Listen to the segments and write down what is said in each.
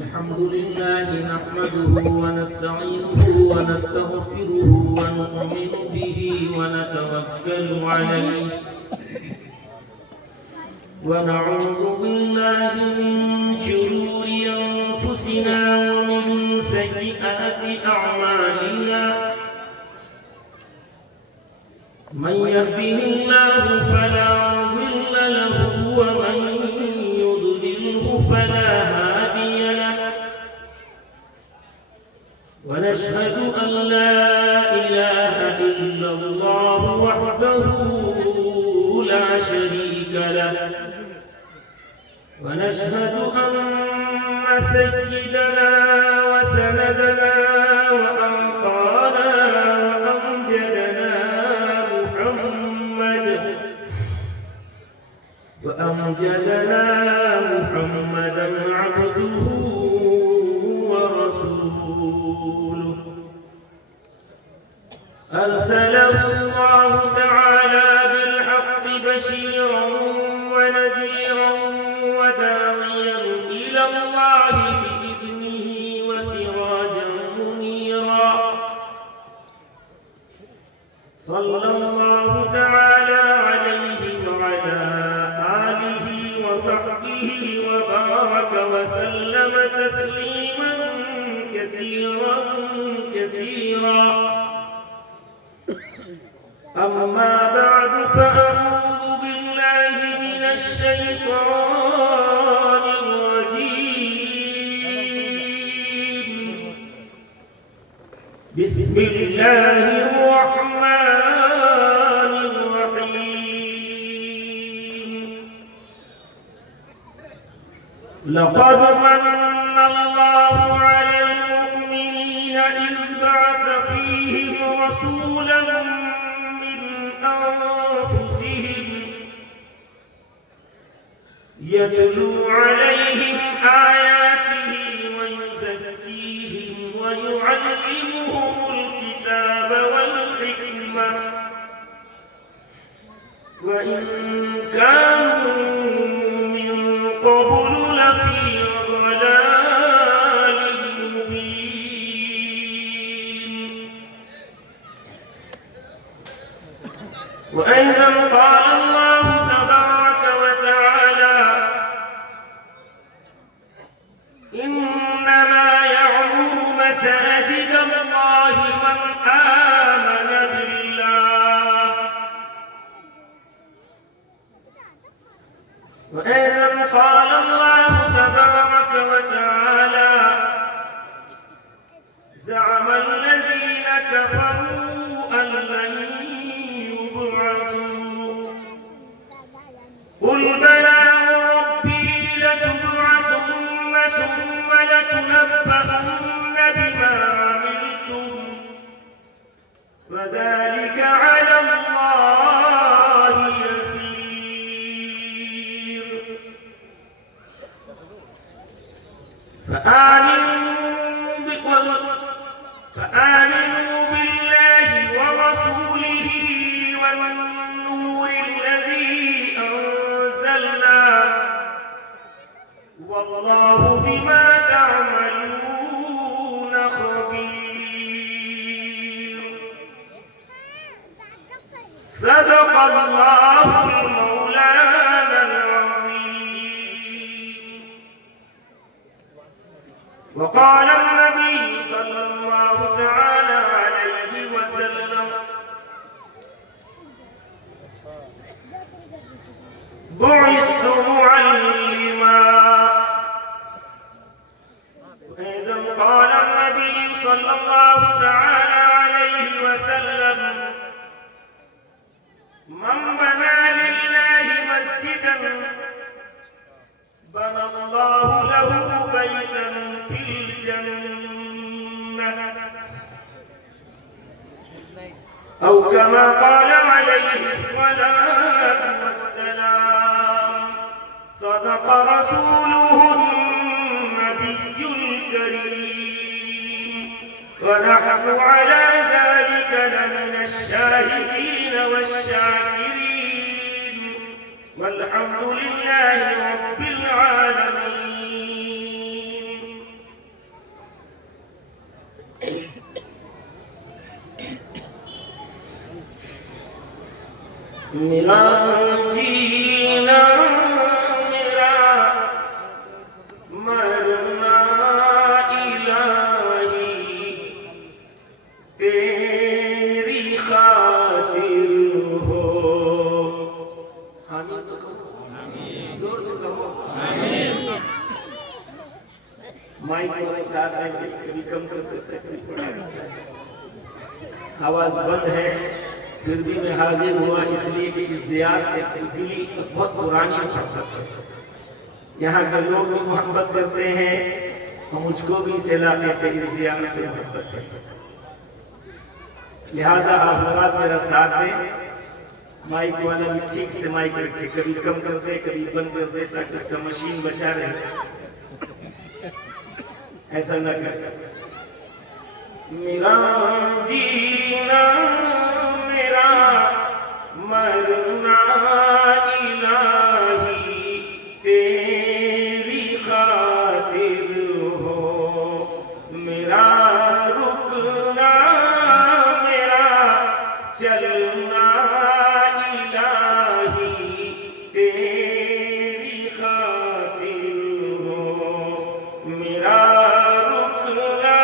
الحمد لله نحمده ونستعينه ونستغفره ونؤمن به ونتوكل عليه ونعوذ بالله من شرور أنفسنا ومن سيئات أعمالنا من يهده الله فلا مضل له ومن يضلله فلا هادي له ونشهد أن لا إله إلا الله وحده لا شريك له ونشهد أن سيدنا وسندنا وأمجدنا محمدا عبده ورسوله أرسله الله تعالى بالحق بشيرا ونذيرا وداعيا إلى الله بإذنه وسراجا منيرا صلى الله تعالى عليه وعلى وصحبه وبارك وسلم تسليما كثيرا كثيرا أما بعد فأعوذ بالله من الشيطان الرجيم بسم الله الرحمن الرحيم لقد من الله على المؤمنين إذ بعث فيهم رسولا من أنفسهم يتلو عليهم آياته ويزكيهم ويعلمهم الكتاب والحكمة وإن كانوا من قبل لفي ضلال مبين وأيضا قال الله تبارك وتعالى إنما يعمر مساجد الله من آمن بالله وأيضا قال الله تبارك وتعالى زعم الذين كفروا أن لن يبعثوا قل بلى وربي لتبعثن ثم لتنبؤن بما عملتم وذلك على الله يسير فآمنوا بالله ورسوله والنور الذي أنزلنا والله بما تعملون خبير صدق الله المولانا العظيم وقال النبي صلى الله تعالى عليه وسلم بعثت معلما وإذا قال النبي صلى الله تعالى عليه وسلم من بنى لله مسجدا بنى الله له بيتا في الجنة أو كما قال عليه الصلاة والسلام صدق رسوله النبي الكريم ونحن على ذلك لمن الشاهدين والشاكرين والحمد لله رب العالمين. میرا جینا میرا مرنا الہی تیری خاطر ہو. آمین تو کہو، زور سے کہو آمین. مائک کو ساتھ میں کبھی کم کرتے کبھی بڑھا دیتا ہے. آواز بند ہے پھر بھی میں حاضر ہوا اس لیے کہ اس دیار سے دلی بہت پرانی محبت ہے. یہاں کے لوگ بھی محبت کرتے ہیں اور مجھ کو بھی اس علاقے سے اس دیار سے محبت ہے. لہٰذا آپ حضرات میرا ساتھ دیں. مائک والا بھی ٹھیک سے مائک رکھے، کبھی کم کر دے کبھی بند کر دے تاکہ اس کا مشین بچا رہے. ایسا نہ کر. میرا جینا میرا مرنا الہی تیری خاطر ہو. میرا رکنا میرا چلنا الہی تیری خاطر ہو. میرا رکنا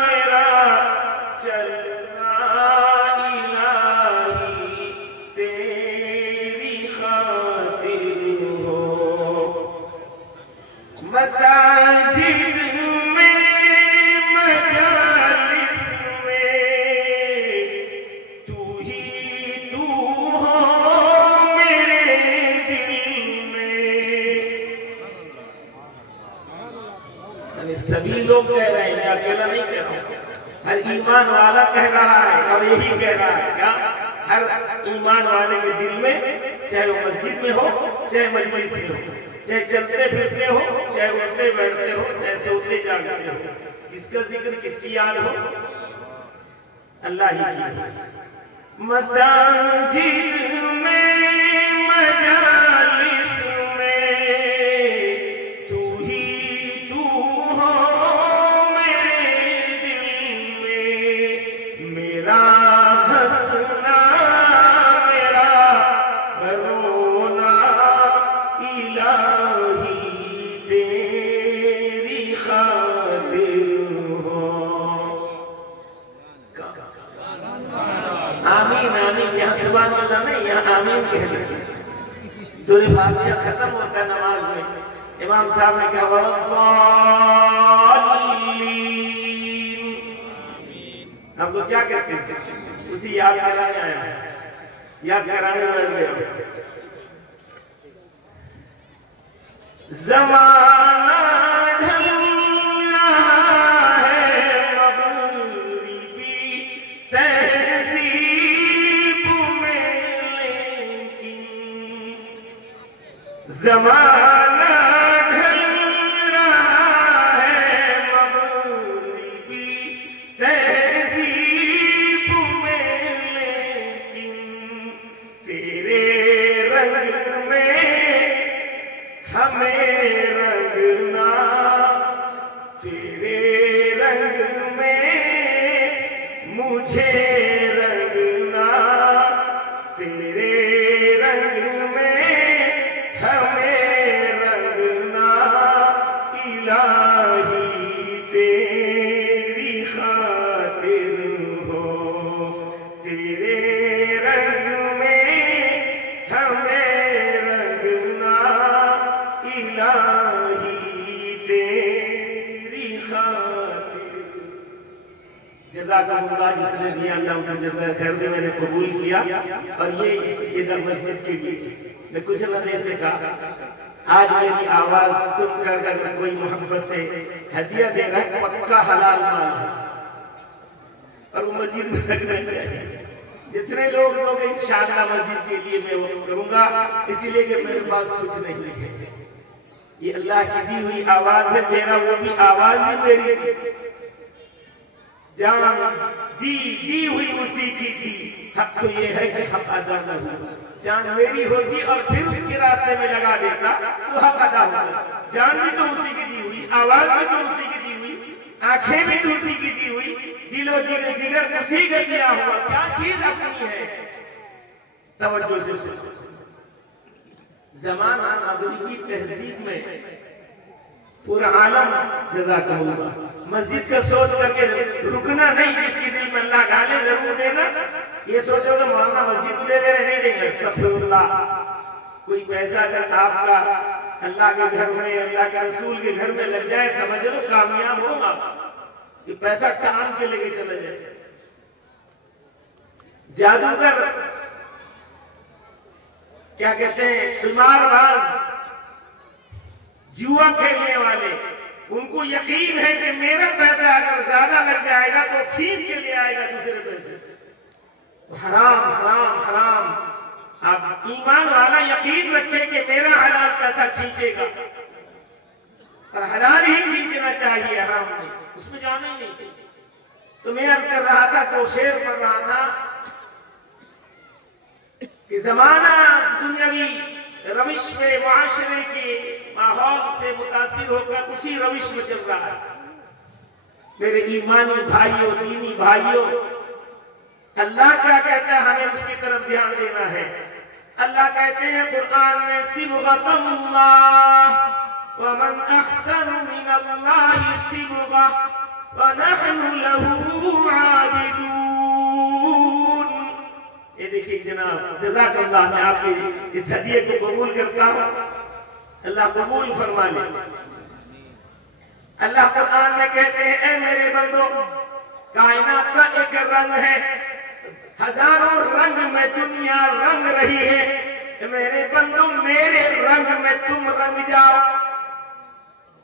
میرا چلنا الہی تیری خاطر ہو. مساجد میں مجالس میں تو ہی تو ہو میرے دل میں. یعنی سبھی لوگ کہہ رہے ہیں، میں اکیلا نہیں کہہ رہا ہوں. ہر ایمان والا کہہ رہا ہے اور یہی کہہ رہا ہے. کیا؟ ہر ایمان والے کے دل میں، چاہے وہ مسجد میں ہو چاہے مجلس میں ہو، چاہے چلتے پھرتے ہو چاہے اٹھتے بیٹھتے ہو چاہے سوتے جاگتے ہو، کس کا ذکر کس کی یاد ہو؟ اللہ ہی کی. مساجد میں مجالس میں تو ہی تو ہو میرے دل میں. میرا ہنسنا میرا رونا الہی تیری خاطر ہو. آمین آمین. یہاں سبحان اللہ نہیں، یہاں آمین کہنے. سورہ فاتحہ ختم ہوتا ہے نماز میں، امام صاحب نے کہا والضالین. ہم لوگ کیا کہتے ہیں؟ اسی یاد کرانے آیا ہوں، یاد کرانے بیٹھ گیا. زمانہ ڈھل رہا ہے مغربی تہذیب میں لیکن زمانہ ڈھل رہا ہے مغربی تہذیب میں لیکن تیرے رنگ میں ہمیں رنگنا، تیرے رنگ میں مجھے رنگنا، تیرے رنگ میں ہمیں رنگنا الہی تیری خاطر ہو. تیرے رنگ میں ہمیں رنگنا الہی تیری خاطر. جزاکم اللہ. جس نے دیا اللہ ان کو جزائے خیر دے. میں نے قبول کیا اور یہ اس ادھر مسجد کے لیے میں کچھ نہ دے سکا. آج میری آواز سن کر اگر کوئی محبت سے ہدیہ دے رہا ہے پکا حلال مال ہے اور وہ مسجد میں لگنا چاہیے. جتنے لوگ انشاءاللہ مسجد کے لیے میں وقف کروں گا، اسی لیے کہ میرے پاس کچھ نہیں ہے. یہ اللہ کی دی ہوئی آواز ہے. میرا وہ بھی آواز ہی میری جان دی ہوئی اسی کی تھی، حق تو یہ ہے کہ حق ادا نہ ہوا۔ جان میری ہوتی اور پھر اس کے راستے میں لگا دیتا تو حق ادا ہوتا۔ جان بھی تو اسی کی دی ہوئی، آواز بھی تو اسی کی دی ہوئی، آنکھیں بھی تو اسی کی دی ہوئی، دل و جگر اسی کا دیا ہوا، کیا چیز اپنی ہے؟ توجہ سے سنو۔ زمانہ مغربی تہذیب میں پورا عالم جزاکم اللہ، مسجد کا سوچ کر کے رکنا نہیں، جس کی دل میں اللہ گالے ضرور دینا، یہ سوچو کہ مولانا مسجد دے دے رہے نہیں دیں گے، استغفر اللہ۔ کوئی پیسہ اگر آپ کا اللہ کے گھر میں، اللہ کے رسول کے گھر میں لگ جائے، سمجھ لو کامیاب ہو آپ، یہ پیسہ ٹان کے لے کے چلے جائے۔ جادوگر کیا کہتے ہیں، قمار باز، جوا کھیلنے والے، ان کو یقین ہے کہ میرا پیسہ اگر زیادہ لگ جائے گا تو کھینچ کے لے آئے گا دوسرے پیسے۔ حرام حرام حرام۔ آپ ایمان والا یقین رکھے کہ میرا حلال پیسہ کھینچے گا، اور حلال ہی کھینچنا چاہیے، حرام نہیں، اس میں جانا ہی نہیں چاہیے۔ تو میں عرض کر رہا تھا، تو شعر پڑھ رہا تھا کہ زمانہ دنیاوی روش میں، معاشرے کے ماحول سے متاثر ہو کر اسی روش میں چل رہا ہے۔ میرے ایمانی بھائیوں، دینی بھائیوں، اللہ کیا کہتا ہے، ہمیں اس کی طرف دھیان دینا ہے۔ اللہ کہتے ہیں قرآن میں، صبغۃ اللہ ومن احسن من اللہ صبغۃ ونحن له عابدون۔ یہ دیکھیے جناب، جزاک اللہ، میں آپ کے اس ہدیے کو قبول کرتا ہوں، اللہ قبول فرما لے۔ اللہ قرآن میں کہتے ہیں، اے میرے بندو، کائنات کا ایک رنگ ہے، ہزاروں رنگ میں دنیا رنگ رہی ہے، میرے بندو میرے رنگ میں تم رنگ جاؤ،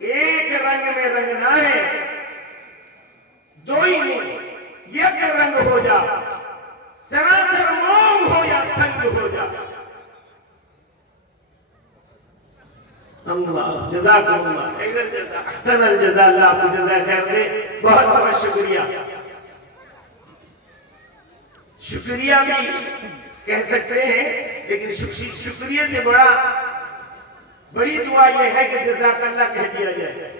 ایک رنگ میں رنگنا ہے، دو ہی نہیں، یک رنگ ہو جا، سراسر موم ہو یا سنگ ہو جا۔ اللہ جزاکم اللہ خیر الجزا، احسن الجزا، اللہ آپ کو جزائے خیر دے۔ بہت بہت شکریہ۔ شکریہ بھی کہہ سکتے ہیں، لیکن شکریہ سے بڑی دعا یہ ہے کہ جزاک اللہ کہہ دیا جائے۔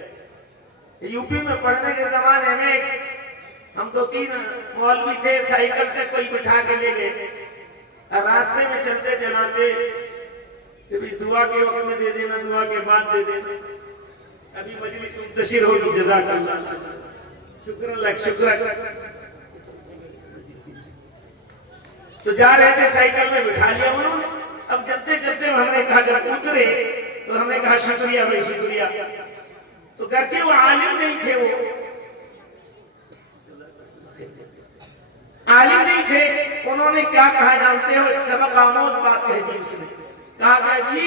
یوپی میں پڑھنے کے زمانے میں ہم 2-3 مولوی تھے، سائیکل سے کوئی بٹھا کے لے گئے، اور راستے میں چلتے چلاتے کہ بھی دعا کے وقت میں دے دینا، دعا کے بعد دے دینا، ابھی مجلس منتشر ہوگی، جزاک اللہ، شکر اللہ، شکر۔ تو جا رہے تھے، سائیکل میں بٹھا لیا انہوں نے، اب چلتے چلتے ہم نے کہا جب اترے تو ہم نے کہا شکریہ بھائی شکریہ۔ تو گرچہ وہ عالم نہیں تھے، وہ عالم نہیں تھے، انہوں نے کیا کہا جانتے ہو، ایک سبق آموز بات کہہ دی اس نے، کہا کہ جی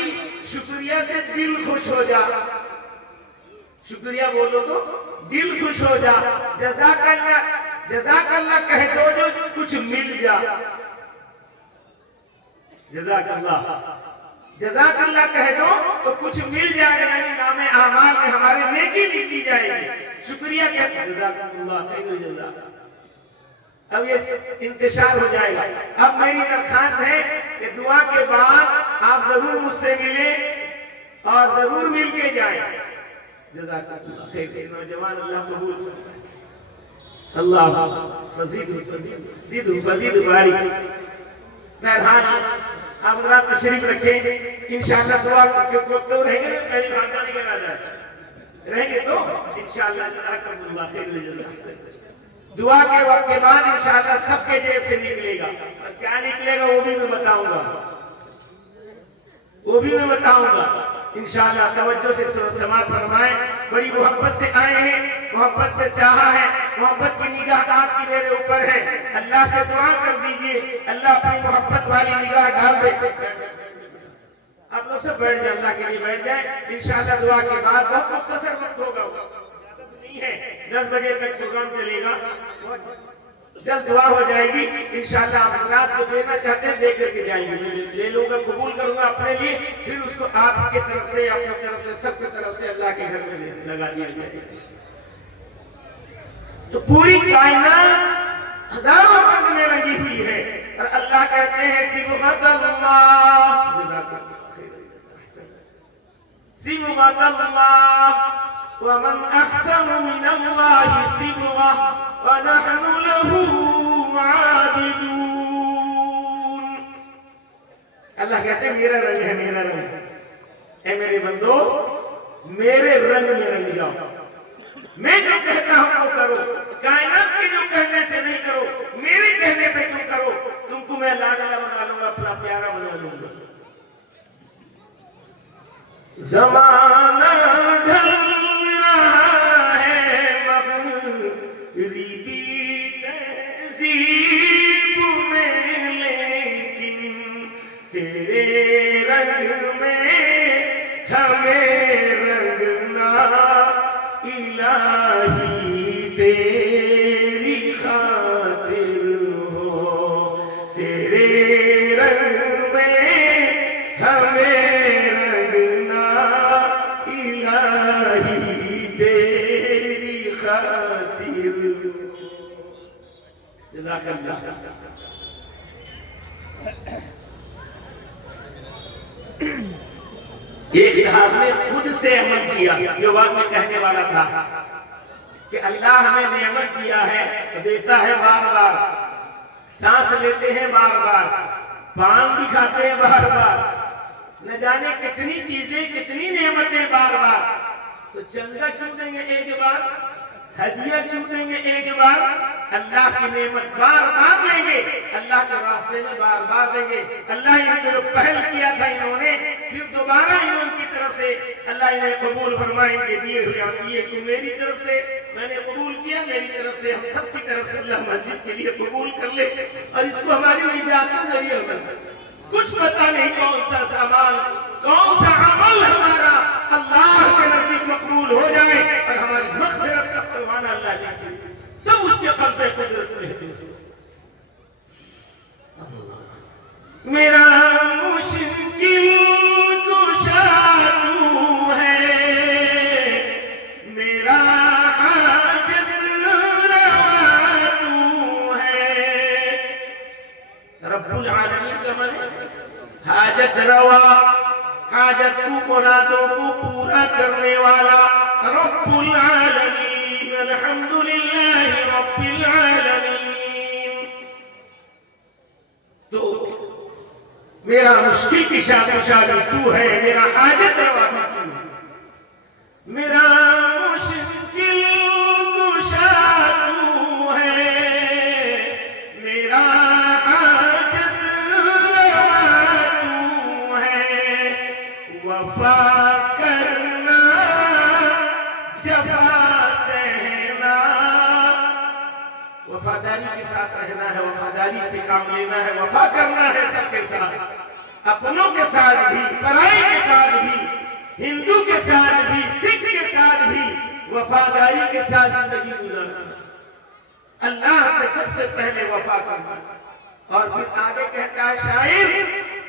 شکریہ سے دل خوش ہو جا، شکریہ بولو تو دل خوش ہو جا، جزاک اللہ کہہ دو جو کچھ مل جا، جزاک اللہ کہہ دو تو کچھ مل جائے گا، یعنی نام اعمال میں ہمارے نیکی لکھی جائے گی۔ شکریہ کہتے ہیں، جزاک اللہ خیر الجزا۔ اب یہ انتشار ہو جائے گا۔ اب میری درخواست ہے کہ دعا کے بعد آپ ضرور مجھ سے ملیں اور ضرور مل کے جائیں۔ جزاک اللہ خیر، نوجوان اللہ قبول فرمائے، اللہ فزید بارک۔ بہرحال آپ حضرات تشریف رکھیں، انشاءاللہ دعا کے وقت تو رہیں گے، پہلی بات جانے کے بعد رہیں گے تو انشاءاللہ جزاک اللہ خیر الجزا۔ دعا کے وقت کے بعد انشاءاللہ سب کے جیب سے نکلے گا، اور کیا نکلے گا وہ بھی میں بتاؤں گا، انشاءاللہ۔ توجہ سے سماعت فرمائیں، بڑی محبت سے آئے ہیں، محبت سے چاہا ہے، محبت کی نگاہ آپ کی میرے اوپر ہے، اللہ سے دعا کر دیجئے، اللہ اپنی محبت والی نگاہ ڈال دے۔ آپ لوگ سب بیٹھ جائیں، اللہ کے لیے بیٹھ جائیں، انشاءاللہ دعا کے بعد بہت مختصر وقت ہوگا، 10 بجے تک پروگرام چلے گا، جلد دعا ہو جائے گی انشاءاللہ۔ آپ حضرات کو دینا چاہتے ہیں دے کر کے جائیں گے، میں لے لوں گا، قبول کروں گا اپنے لیے، پھر اس کو آپ کی طرف سے، اپنی طرف سے، سب کی طرف سے اللہ کے گھر میں لگا دیا جائے گا۔ تو پوری کائنات ہزاروں رنگ میں رنگی ہوئی ہے، اور اللہ کہتے ہیں صبغۃ اللہ، صبغۃ اللہ ومن احسن من اللہ صبغہ ونحن له عابدون۔ اللہ کہتے ہیں میرا رنگ ہے، میرا رنگ، اے میرے بندو میرے رنگ میں رنگ جاؤ، میں جو کہتا ہوں وہ کرو، کائنات کے جو کہنے سے نہیں کرو، میرے کہنے پہ تم کرو، تم کو میں لاڈلا بنا لوں گا، اپنا پیارا بنا لوں گا۔ زمانہ ڈھل رہا ہے مغربی تہذیب میں، لیکن تیرے رنگ میں ہمیں رنگنا الہی، تیری خاطر ہو، تیرے رنگ میں ہمیں رنگنا الہی، تیری خاطر ہو۔ جزاک اللہ۔ ایک صاحب نے خود سے عمل کیا، جو بعد میں کہنے والا تھا کہ اللہ ہمیں نعمت دیا ہے، دیتا ہے بار بار، سانس لیتے ہیں بار بار، پان بھی کھاتے ہیں بار بار، نہ جانے کتنی چیزیں، کتنی نعمتیں بار بار، تو چندہ کیوں دیں گے ایک بار، ہدیہ کیوں دیں گے ایک بار؟ اللہ کی نعمت بار بار لیں گے، اللہ کے راستے میں بار بار دیں گے۔ اللہ نے جو پہل کیا تھا انہوں نے، پھر دوبارہ ان کی طرف سے اللہ انہیں قبول فرمائیں گے، دیے ہوئے عطیے کو میری طرف سے میں نے قبول کیا، میری طرف سے ہم سب کی طرف سے اللہ مسجد کے لیے قبول کر لے، اور اس کو ہماری نجات کا ذریعہ بنا۔ کچھ پتہ نہیں کون سا سامان، کون سا عمل ہمارا اللہ کے نزدیک مقبول ہو جائے اور ہماری مغفرت کا پروانہ اللہ دیتے، سب اس کے قبضے قدرت میں ہے۔ میرا مشکل کشا تو ہے، میرا حاجت روا تو ہے۔ رب العالمین کا معنی حاجت روا، حاجت کو، مرادوں کو پورا کرنے والا رب العالمین، الحمدللہ رب العالمین۔ تو میرا مشکل کشا بھی تو ہے، میرا حاجت روا بھی تو ہے، میرا مشکل کشا تو ہے، میرا حاجت روا تو ہے، وفا کرنا جفا سہنا، وفاداری کے ساتھ رہنا ہے، وفاداری سے کام لینا ہے، وفا کرنا ہے سب کے ساتھ، اپنوں کے ساتھ بھی، پرائے کے ساتھ بھی، ہندو کے ساتھ بھی، سکھ کے ساتھ بھی، وفاداری کے ساتھ زندگی گزارنا، اللہ سے سب سے پہلے وفا کرنا، اور پھر آگے کہتا ہے شاعر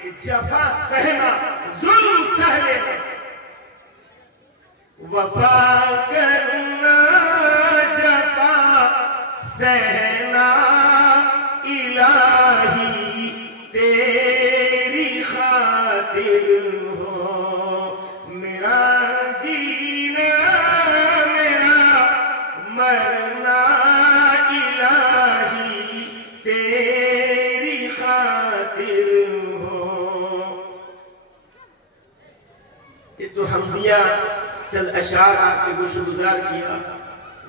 کہ جفا سہنا، ظلم سہ لینا، وفا کرنا جفا سہنا الہی، تیری خاطر ہو، میرا جینا میرا مرنا الہی، تیری خاطر ہو۔ یہ تو حمدیہ چند اشعار آپ کے گوشگزار کیا،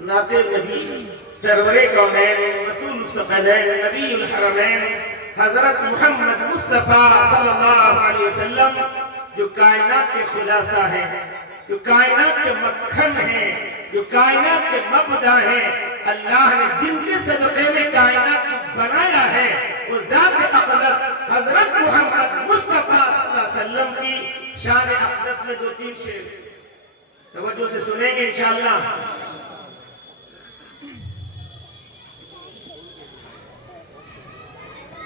نعت نبی سرور کونین، رسول الثقلین، نبی الحرمین، حضرت محمد مصطفیٰ صلی اللہ علیہ وسلم، جو کائنات کے خلاصہ ہیں، جو کائنات کے مکھن ہیں، جو کائنات کے مبدع ہیں، اللہ نے جن کے صدقے میں کائنات کو بنایا ہے، وہ ذات اقدس حضرت محمد مصطفیٰ صلی اللہ علیہ وسلم کی شان اقدس میں دو تین شعر توجہ سے سنیں گے انشاءاللہ۔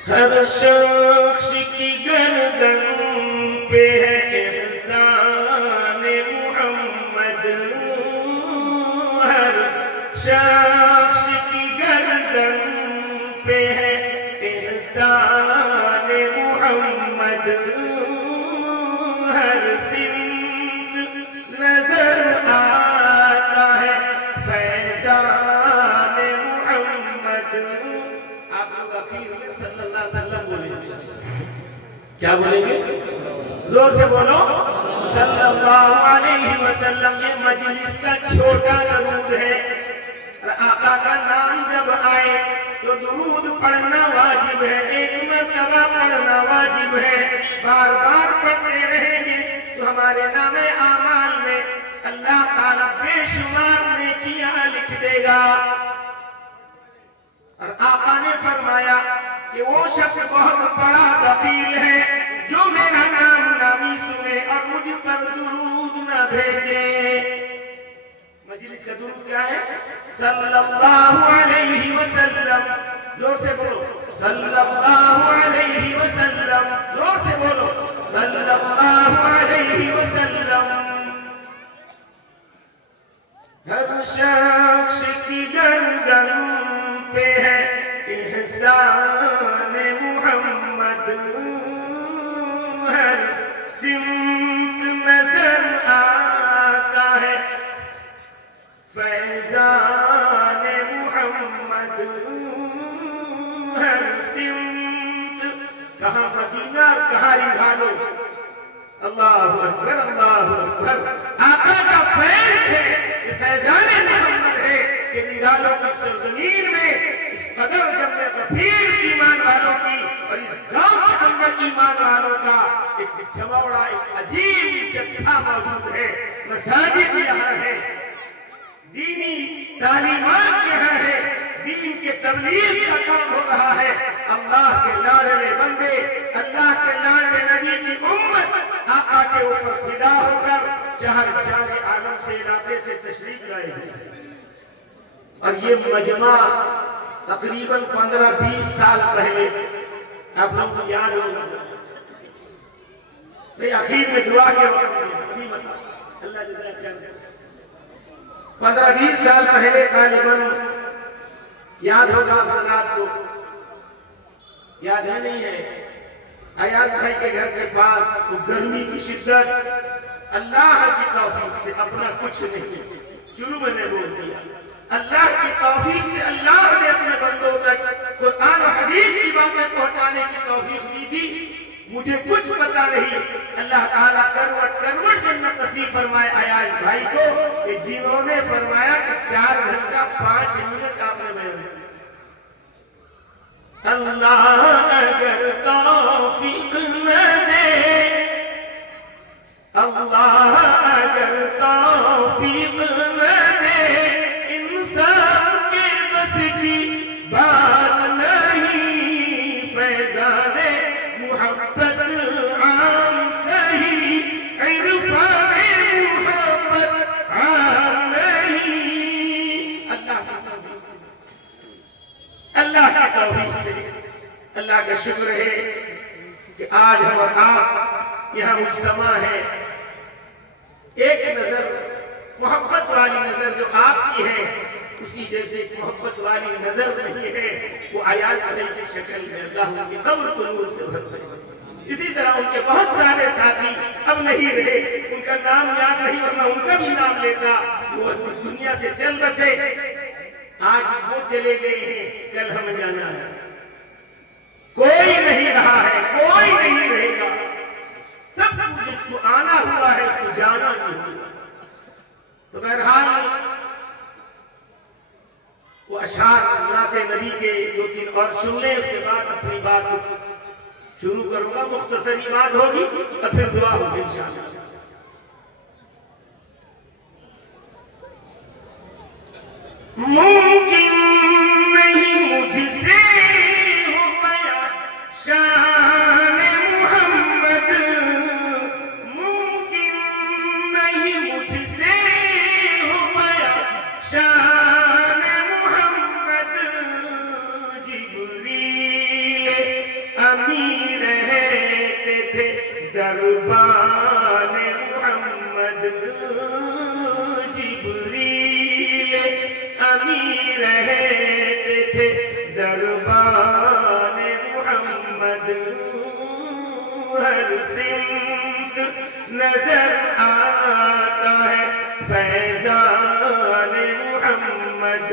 ہر شخص کی گردن پہ ہے احسان محمد، ہر شخص محمد ہر سمت نظر آتا ہے فیضان محمد. آپ لوگ اخیر میں صلی اللہ علیہ وسلم بولیں گے. کیا بولیں گے؟ زور سے بولو صلی اللہ علیہ وسلم. یہ مجلس کا چھوٹا درود ہے. آقا کا نام جب آئے تو درود پڑھنا واجب ہے. ایک مرتبہ پڑھنا واجب ہے. بار بار پڑھتے رہیں گے تو ہمارے نام اعمال میں اللہ تعالیٰ بے شمار نیکیاں لکھ دے گا. اور آقا نے فرمایا کہ وہ شخص بہت بڑا بخیل ہے جو میرا نام نامی سنے اور مجھ پر درود نہ بھیجے. مجلس کا درود کیا ہے؟ صلی اللہ علیہ وسلم. زور سے بولو صلی اللہ علیہ وسلم. زور سے بولو صلی اللہ علیہ وسلم. ہر شخص کی گردن پہ ہے احسان محمد. ہر سمت نظر آتا ہے فیضان محمد. ہر سمت کہاں مدینہ کہاں رنگالو. اللہ اکبر اللہ اکبر. آقا کا فیض ہے کہ فیضان محمد ہے کہ نگالوں کی سرزمین میں اس قدر جمع غفیر ایمان والوں کی اور اس گاؤں کے اندر ایمان والوں کا ایک جموڑا ایک عجیب جتھا موجود ہے. مساجد یہاں ہے, دینی تعلیمات یہاں ہے, دین کے تبلیغ کا کام ہو رہا ہے. اللہ کے لاڈلے بندے, اللہ کے لاڈلے نبی کی امت آقا کے اوپر فدا ہو کر چہر چارے عالم سے علاقے سے تشریف لائے ہیں. اور یہ مجمع تقریباً 15-20 سال پہلے آپ لوگ کو یاد ہوگا. میں اخیر میں دعا کے وقت ابھی بتا اللہ جزاک خیر. 15-20 سال پہلے غالباً یاد ہوگا حضرات کو, یاد ہے نہیں ہے؟ ایاز بھائی کے گھر کے پاس گرمی کی شدت, اللہ کی توفیق سے اپنا کچھ نہیں, شروع میں نے بول دیا, اللہ کی توفیق سے اللہ نے اپنے بندوں تک قرآن و حدیث کی باتیں پہنچانے کی توفیق دی تھی. مجھے کچھ پتا نہیں. اللہ تعالیٰ کروٹ کروٹ جنت نصیب فرمائے ایاز بھائی کو کہ جنہوں نے فرمایا کہ 4 گھنٹہ 5 منٹ آپ نے بیان کیا. اللہ اگر توفیق نہ دے, اللہ اگر توفیق نہ دے, انسان کے بس کی بات نہیں. فیضان محبت عام سہی, عرفان محبت عام نہیں. اللہ کی توفیق سے اللہ کا شکر ہے کہ آج ہم اور آپ یہاں مجتمع ہیں. ایک نظر, محبت والی نظر جو آپ کی ہے, اسی جیسے محبت والی نظر نہیں ہے وہ ایاز بھائی کی شکل میں. اللہ ان کی قبر کو نور سے بھر دے. اسی طرح ان کے بہت سارے ساتھی اب نہیں رہے, ان کا نام یاد نہیں, ورنہ ان کا بھی نام لیتا. وہ اس دنیا سے چل بسے. آج وہ چلے گئے ہیں, کل ہمیں جانا ہے. کوئی نہیں رہا ہے, کوئی نہیں رہے گا. سب کچھ جس کو آنا ہوا ہے اس کو جانا نہیں ہوا. تو بہرحال وہ اشعار نعت نبی کے 2-3 اور سن لیں, اس کے بعد اپنی بات شروع کروں گا. مختصری بات ہوگی اور پھر دعا ہوگی انشاءاللہ. ممکن نہیں مجھ سے ہو گیا شان محمد, ممکن نہیں مجھ سے ہو گیا شان محمد. جبریل امیر رہتے تھے دربان محمد, جبریل امیر رہتے تھے دربان محمد. ہر نظر آتا ہے فیضان محمد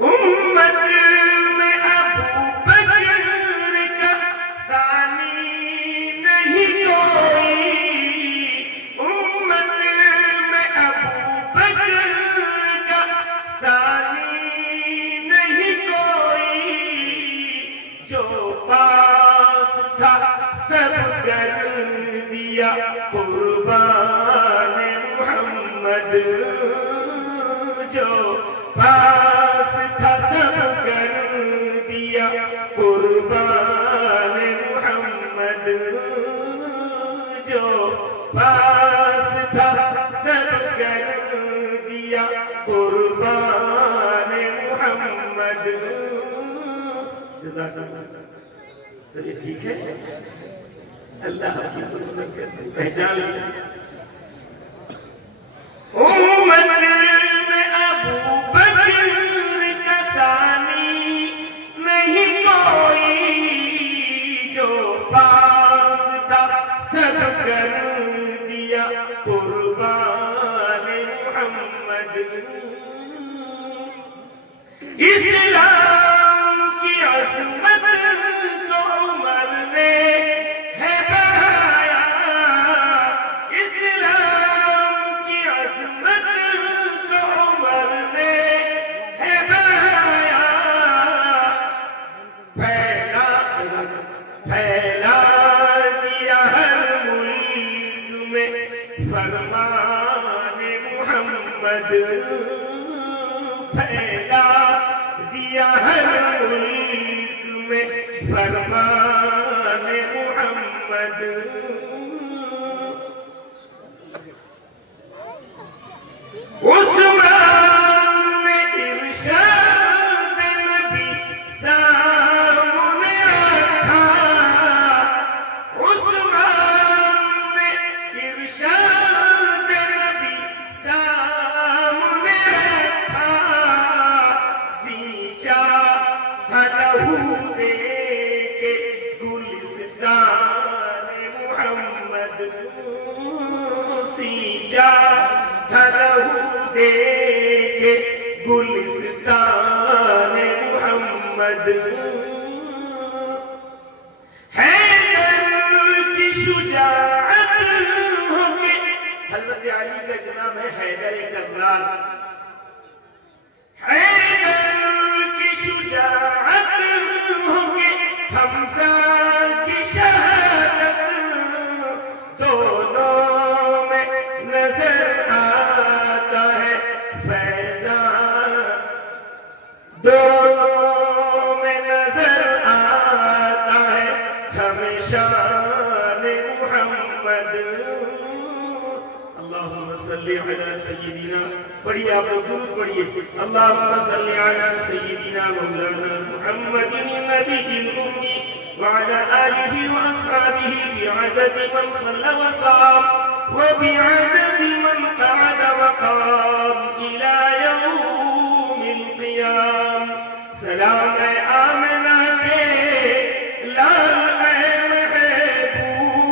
امت میں ابو بکر کا ثانی نہیں کوئی امت میں ابو بکر کا ثانی نہیں کوئی جو پاس تھا سب کر دیا قربان محمد جو پاس تھا سب کر دیا قربان محمد جو پاس تھا سب کر دیا قربان محمد جزاک اللہ تو یہ ٹھیک ہے اللہ کی پہچان امت میں ابو بکر کا ثانی نہیں کوئی جو پاس تھا سب کر دیا قربان محمد اسلام کی عظمت کو عمر نے ہے بڑھایا اسلام کی عظمت کو عمر نے ہے بڑھایا پھیلا دیا ہر ملک میں فرمان محمد پھیلا دیا ہر ملک میں فرمان محمد عثمان نے ارشاد نبی سامنے رکھا عثمان نے ارشاد نبی سامنے رکھا سینچا تھا لہو دے کے گلستان محمد سینچا تھا لہو دے کے گلستان محمد حیدر کی شجاعت ہو کے حضرت علی کا ایک نام ہے حیدر کرار حیدر کی شجاعت ہو کے حمزہ کی شہادت دونوں میں نظر آتا ہے فیضان دونوں میں نظر آتا ہے ہمیشان محمد اللہم صلی علی سیدنا پڑھیے آپ لوگ درود پڑھیے اللہم صلی علی سیدنا مولانا محمد النبی الامی وعلى آلہ واصحابہ بعدد من صلی وصام وبعدد من قعد وقام الى يوم القیام سلام اے آمنہ کے لال اے محبوب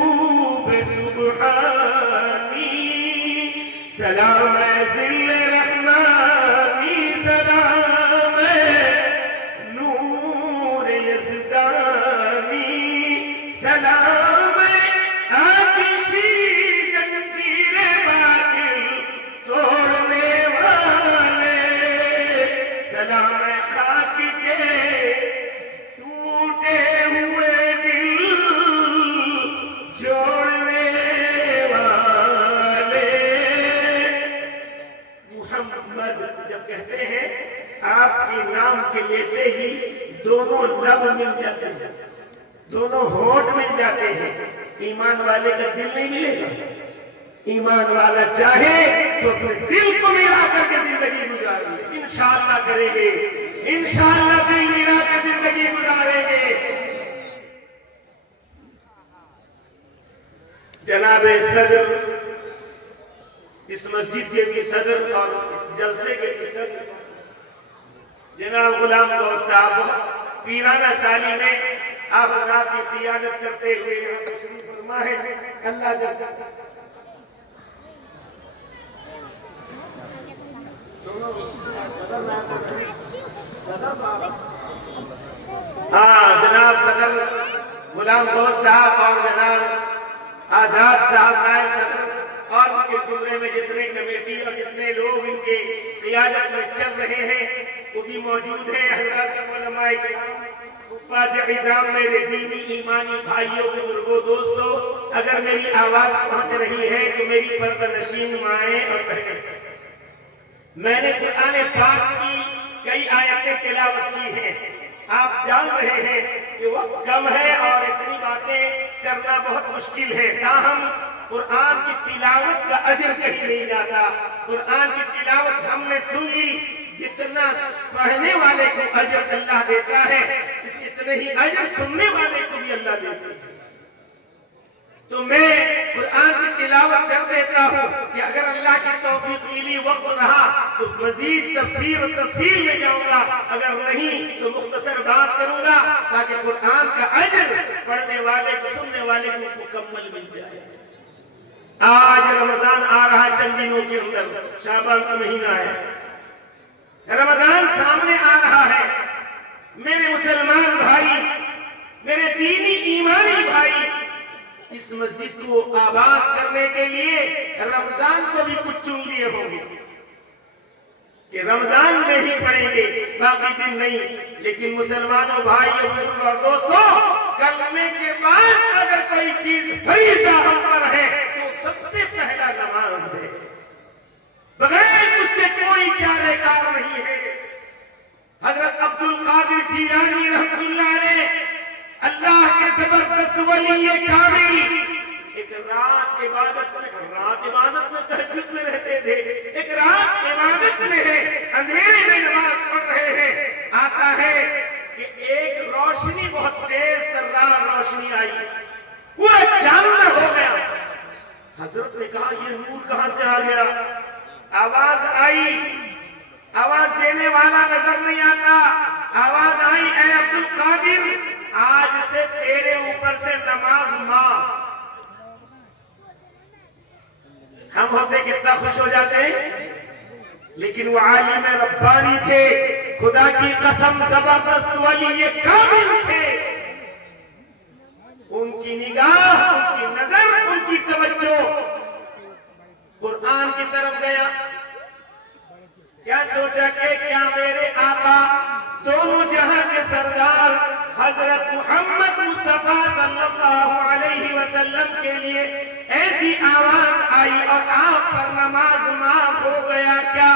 سبحانی سلام اے ذل رحمانی سلام اے نور یزدانی سلام اے آتشی زنجیر باطل توڑنے والے سلام اے خاک کے ٹوٹے ہوئے دل جوڑنے والے محمد جب کہتے ہیں آپ کے نام کے لیتے ہی دونوں لب مل جاتے ہیں دونوں ہونٹ مل جاتے ہیں ایمان والے کا دل نہیں ملے گا ایمان والا چاہے تو اپنے دل کو ملا کر کے زندگی گزارے انشاءاللہ کریں گے انشاءاللہ دل ملا کے زندگی گزاریں گے جناب صدر اس مسجد کے بھی صدر اور اس جلسے کے بھی صدر جناب غلام کو صاحب پیرانہ سالی میں آپ حضرات کی قیادت کرتے ہوئے تشریف فرما ہے. اللہ جناب صدر غلام گوشت صاحب اور جناب آزاد صاحب نائب صدر اور ان کے زمرے میں جتنے کمیٹی اور جتنے لوگ ان کے قیادت میں چل رہے ہیں وہ بھی موجود ہیں. حضرات علماء کرام، حفاظ عظام، میرے دینی ایمانی بھائیوں بزرگوں دوستوں، اگر میری آواز پہنچ رہی ہے تو میری پردہ نشین مائیں اور بہنیں، میں نے قرآن پاک کی کئی آیتیں تلاوت کی ہیں. آپ جان رہے ہیں کہ وقت کم ہے اور اتنی باتیں کرنا بہت مشکل ہے، تاہم قرآن کی تلاوت کا اجر کہیں نہیں جاتا. قرآن کی تلاوت ہم نے سن لی، جتنا پڑھنے والے کو اجر اللہ دیتا ہے اتنے ہی اجر سننے والے کو بھی اللہ دیتا ہے. تو میں قرآن کی تلاوت کر دیتا ہوں کہ اگر اللہ کی توفیق ملی، وقت رہا تو مزید تفسیر و تفصیل میں جاؤں گا، اگر نہیں تو مختصر بات کروں گا تاکہ قرآن کا اجر پڑھنے والے کو سننے والے کو مکمل مل جائے. آج رمضان آ رہا ہے، چند دنوں کے اندر شعبان کا مہینہ ہے، رمضان سامنے آ رہا ہے. میرے مسلمان بھائی، میرے دینی ایمانی بھائی، اس مسجد کو آباد کرنے کے لیے رمضان کو بھی کچھ چن لیے ہوں گے کہ رمضان میں ہی پڑھیں گے، باقی دن نہیں. لیکن مسلمانوں بھائیوں اور دوستوں، کلمے کے بعد اگر کوئی چیز فریضہ ہم پر ہے تو سب سے پہلا نماز ہے، بغیر اس کے کوئی چارہ کار نہیں ہے. حضرت عبد القادر جیلانی رحمۃ اللہ علیہ، اللہ کے زبردست ولی کامل، ایک رات عبادت میں تہجد میں رہتے تھے، ایک رات عبادت میں ہے، اندھیرے میں نماز پڑھ رہے ہیں. آتا ہے کہ ایک روشنی، بہت تیز ترار روشنی آئی، پورا چاندنا ہو گیا. حضرت نے کہا یہ نور کہاں سے آ گیا؟ آواز آئی، آواز دینے والا نظر نہیں آتا. آواز آئی، اے عبد القادر، آج سے تیرے اوپر سے نماز ماں. ہم ہوتے کتنا خوش ہو جاتے ہیں، لیکن وہ عالم ربانی تھے، خدا کی قسم زبردست ولی کامل تھے. ان کی نگاہ، ان کی نظر، ان کی توجہ قرآن کی طرف گیا. کیا سوچا کہ کیا میرے آقا دونوں جہاں کے سردار حضرت محمد مصطفیٰ صلی اللہ علیہ وسلم کے لیے ایسی آواز آئی اور آپ پر نماز معاف ہو گیا کیا؟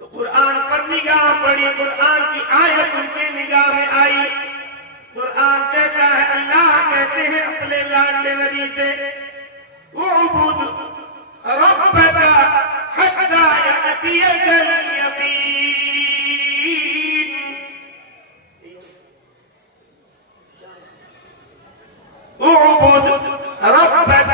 تو قرآن پر نگاہ پڑی، قرآن کی آیت ان کے نگاہ میں آئی. قرآن کہتا ہے، اللہ کہتے ہیں اپنے لاڈلے نبی سے، اعبد ربک حتی یأتیک الیقین. اعبد ربک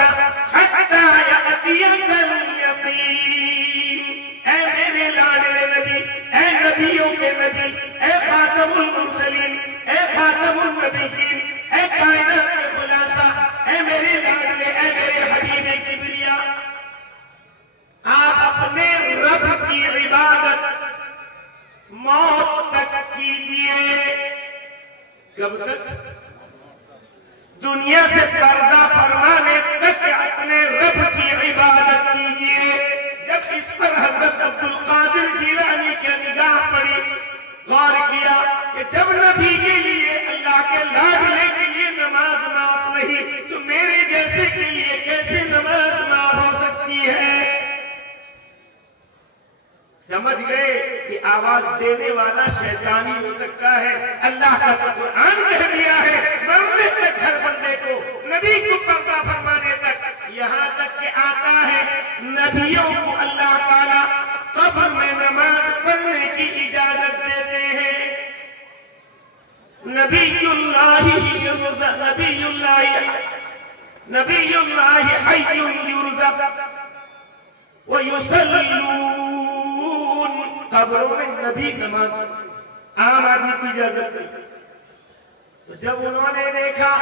حتی یأتیک الیقین. اے میرے لاڈلے نبی، اے نبیوں کے نبی، اے خاتم المرسلین، اے خاتم النبیین، اے کائنات کے خلاصہ، اے میرے لاڈلے، اے میرے حبیب کبریا، آپ اپنے رب کی عبادت موت تک کیجئے. کب تک؟ دنیا سے پردہ فرمانے تک اپنے رب کی عبادت کیجئے. جب اس پر حضرت عبد القادر جیلانی کی نگاہ پڑی، غور کیا کہ جب نبی کے لیے، اللہ کے لاڈلے کے لیے نماز معاف نہیں تو میرے جیسے کے لیے کیسے نماز معاف ہو سکتی ہے؟ سمجھ گئے کہ آواز دینے والا شیطانی ہو سکتا ہے. اللہ کا قرآن کہہ دیا ہے، مرنے تک ہر بندے کو، نبی کو پردہ فرمانے تک، یہاں تک کہ آتا ہے نبیوں کو اللہ تعالیٰ قبر میں نماز پڑھنے کی اجازت دیتے ہیں. نبی اللہ حی یرزق ویصلون. قبروں میں نبی نماز، عام آدمی کو اجازت نہیں. تو جب انہوں نے دیکھا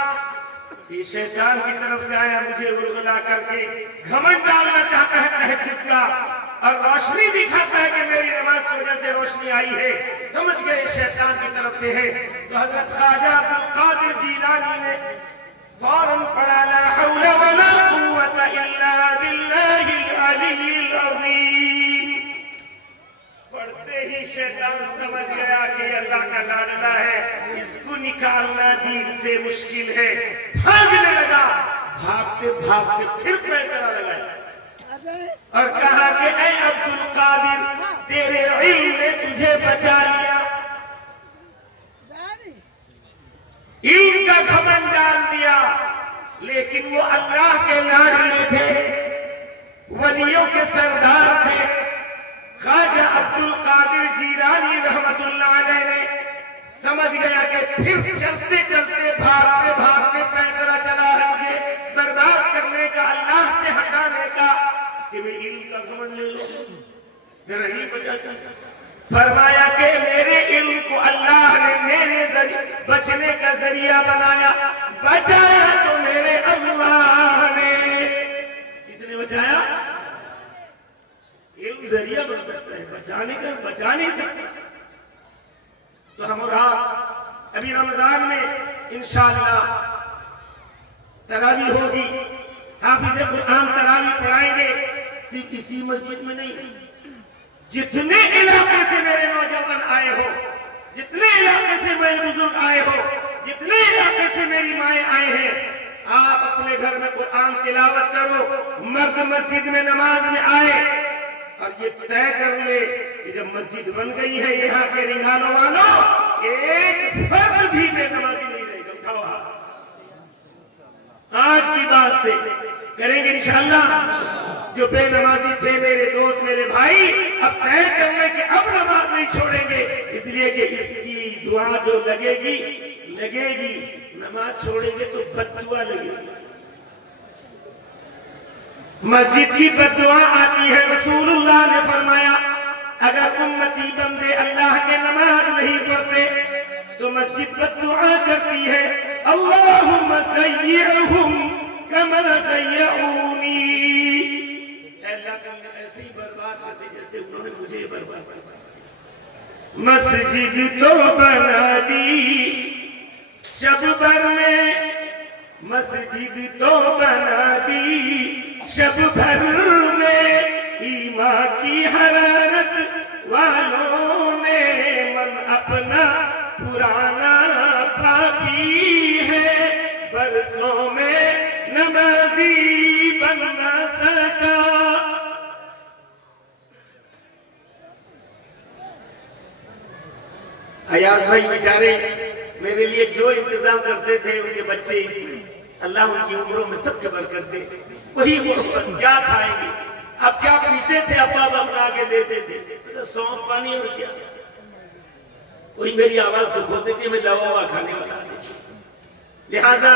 کہ شیطان کی طرف سے آیا مجھے ورغلا کر کے گھمنڈ ڈالنا چاہتا ہے تہجد کا اور روشنی دکھاتا ہے کہ میری نماز کی وجہ سے روشنی آئی ہے, سمجھ گئے شیطان کی طرف سے ہے. تو حضرت خواجہ عبد القادر جیلانی نے فوراً پڑھا لا حول ولا قوت الا باللہ العلی العظیم. پڑھتے ہی شیطان سمجھ گیا کہ اللہ کا لاڈلا ہے, اس کو نکالنا دین سے مشکل ہے, بھاگنے لگا. بھاگتے بھاگتے پھر پیکرا لگایا اور کہا کہ اے عبد القادر تیرے علم نے تجھے بچا لیا, علم کا گھمنڈ ڈال دیا, لیکن وہ اللہ کے لاڈلے تھے, ولیوں کے سردار تھے. خواجہ عبد القادر جیلانی رحمت اللہ علیہ نے سمجھ گیا کہ پھر چلتے چلتے بھاگتے بھاگتے پیدرا چلا ہے مجھے برباد کرنے کا, اللہ سے ہٹانے کا, کہ میں علم کا گھمنڈ لے لوں, میرا علم بچا کر. فرمایا کہ میرے علم کو اللہ نے میرے بچنے کا ذریعہ بنایا, بچایا تو میرے اللہ نے. کس نے بچایا؟ علم ذریعہ بن سکتا ہے, بچانے کا بچا نہیں سکتا. تو ہم اور آپ ابھی رمضان میں انشاءاللہ تراویح ہوگی, حافظ قرآن تراویح پڑھائیں گے. صرف اسی مسجد میں نہیں, جتنے علاقے سے میرے نوجوان آئے ہو, جتنے علاقے سے میرے بزرگ آئے ہو, جتنے علاقے سے میری مائیں آئے ہیں, آپ اپنے گھر میں قرآن تلاوت کرو. مرد مسجد میں نماز میں آئے اور یہ طے کر لے کہ جب مسجد بن گئی ہے یہاں کے رنگانوں والوں, ایک فرد بھی بے نمازی نہیں رہے گا. اٹھاؤ ہاتھ. آج کی بات سے کریں گے انشاءاللہ. جو بے نمازی تھے میرے دوست میرے بھائی, اب طے کر لیں کہ اب نماز نہیں چھوڑیں گے, اس لیے کہ اس کی دعا جو لگے گی. نماز چھوڑیں گے تو بد دعا لگے گی. مسجد کی بد دعا آتی ہے. رسول اللہ نے فرمایا اگر امتی بندے اللہ کے نماز نہیں پڑھتے تو مسجد بد دعا کرتی ہے, اللہم سیئہم کما سیئونی. اے اللہ کو ایسے ہی برباد کر دے جیسے انہوں نے مجھے برباد کر دیا. مسجد تو بنا دی شب بھر میں, مسجد تو بنا دی شب بھر میں, ایمان کی حرارت والوں نے من اپنا پرانا پاپی ہے, برسوں میں نمازی بن نہ سکا. ایاز بھائی بیچارے میرے لیے جو انتظام کرتے تھے, ان کے بچے, اللہ ان کی عمروں میں سب کے برکت دے. وہی محبت, کیا کھائیں گے, اب کیا پیتے تھے ابا بنا کے دیتے تھے, سونپ پانی اور کیا. وہی میری آواز کو کھولتے تھے, میں دوا کھانے والا. لہٰذا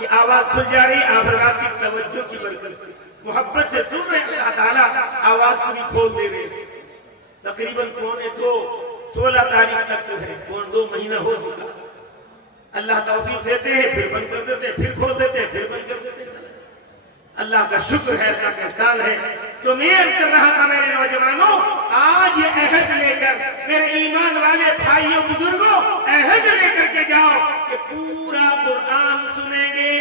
یہ آواز کھل جا رہی آپ حضرات کی توجہ کی برکت سے, محبت سے سن رہے ہیں. اللہ تعالیٰ آواز کو بھی کھول دے رہے. تقریباً 16 تاریخ تک تو ہے, 2 مہینہ ہو چکا. اللہ توفیق دیتے ہیں, پھر بند کر دیتے ہیں, پھر کھول دیتے ہیں, پھر بند کر دیتے ہیں. اللہ کا شکر ہے, اللہ کا احسان ہے. تو میں عرض کر رہا تھا میرے نوجوانوں, آج یہ عہد لے کر میرے ایمان والے بھائیوں بزرگوں, عہد لے کر کے جاؤ کہ پورا قرآن سنیں گے.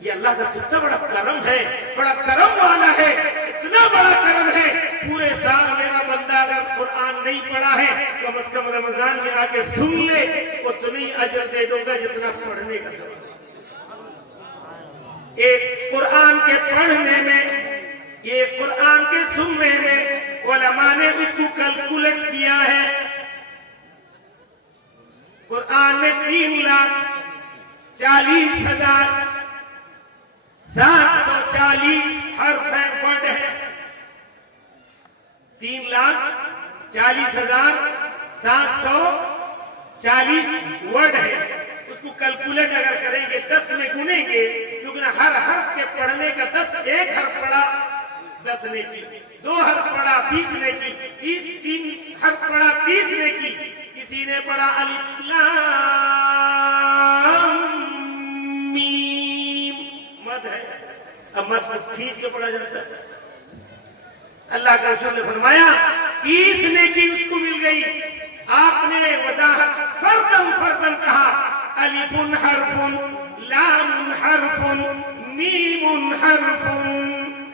یہ اللہ کا کتنا بڑا کرم ہے, بڑا کرم والا ہے, اتنا بڑا کرم ہے. پورے سال میرا بندہ اگر قرآن نہیں پڑھا ہے, کم از کم رمضان میں آ کے سن لے, اتنی اجر دے دوں گا جتنا پڑھنے کا سبب. ایک قرآن کے پڑھنے میں, ایک قرآن کے سننے میں علماء نے اس کو کیلکولیٹ کیا ہے. قرآن میں 3,40,740 حرف ہیں, ورڈ ہیں. 3,40,740 ورڈ ہیں. اس کو کیلکولیٹ اگر کریں گے 10 میں گنیں گے, کیونکہ ہر حرف کے پڑھنے کا 10, ایک حرف پڑھا 10 نیکی, 2 حرف پڑھا 20 نیکی, 3 حرف حرف پڑھا 30 نیکی, کسی نے پڑھا الف لام میم, مد ہے, اب مد کو کھینچ کے پڑھا جاتا ہے. اللہ کے رسول نے فرمایا 30 نیکی اس کو مل گئی. آپ نے وضاحت فردن فردن کہا, الف حرف, لام حرف, میم حرف.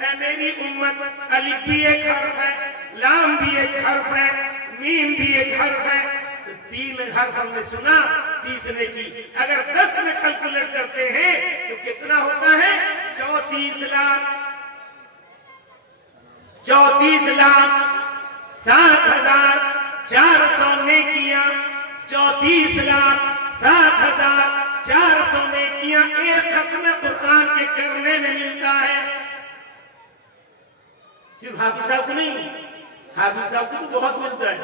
اے میری امت, الف بھی ایک حرف ہے, لام بھی ایک حرف ہے, میم بھی ایک حرف ہے. تو 3 حرف ہم نے سنا, 30 نیکی. اگر 10 میں کیلکولیٹ کرتے ہیں تو کتنا ہوتا ہے؟ 34,07,400 نیکیاں. 34,07,400 نیکیاں ایک ختم قرآن کے کرنے میں ملتا ہے. صرف حافظ صاحب کو نہیں, حافظ صاحب کو تو بہت ملتا ہے.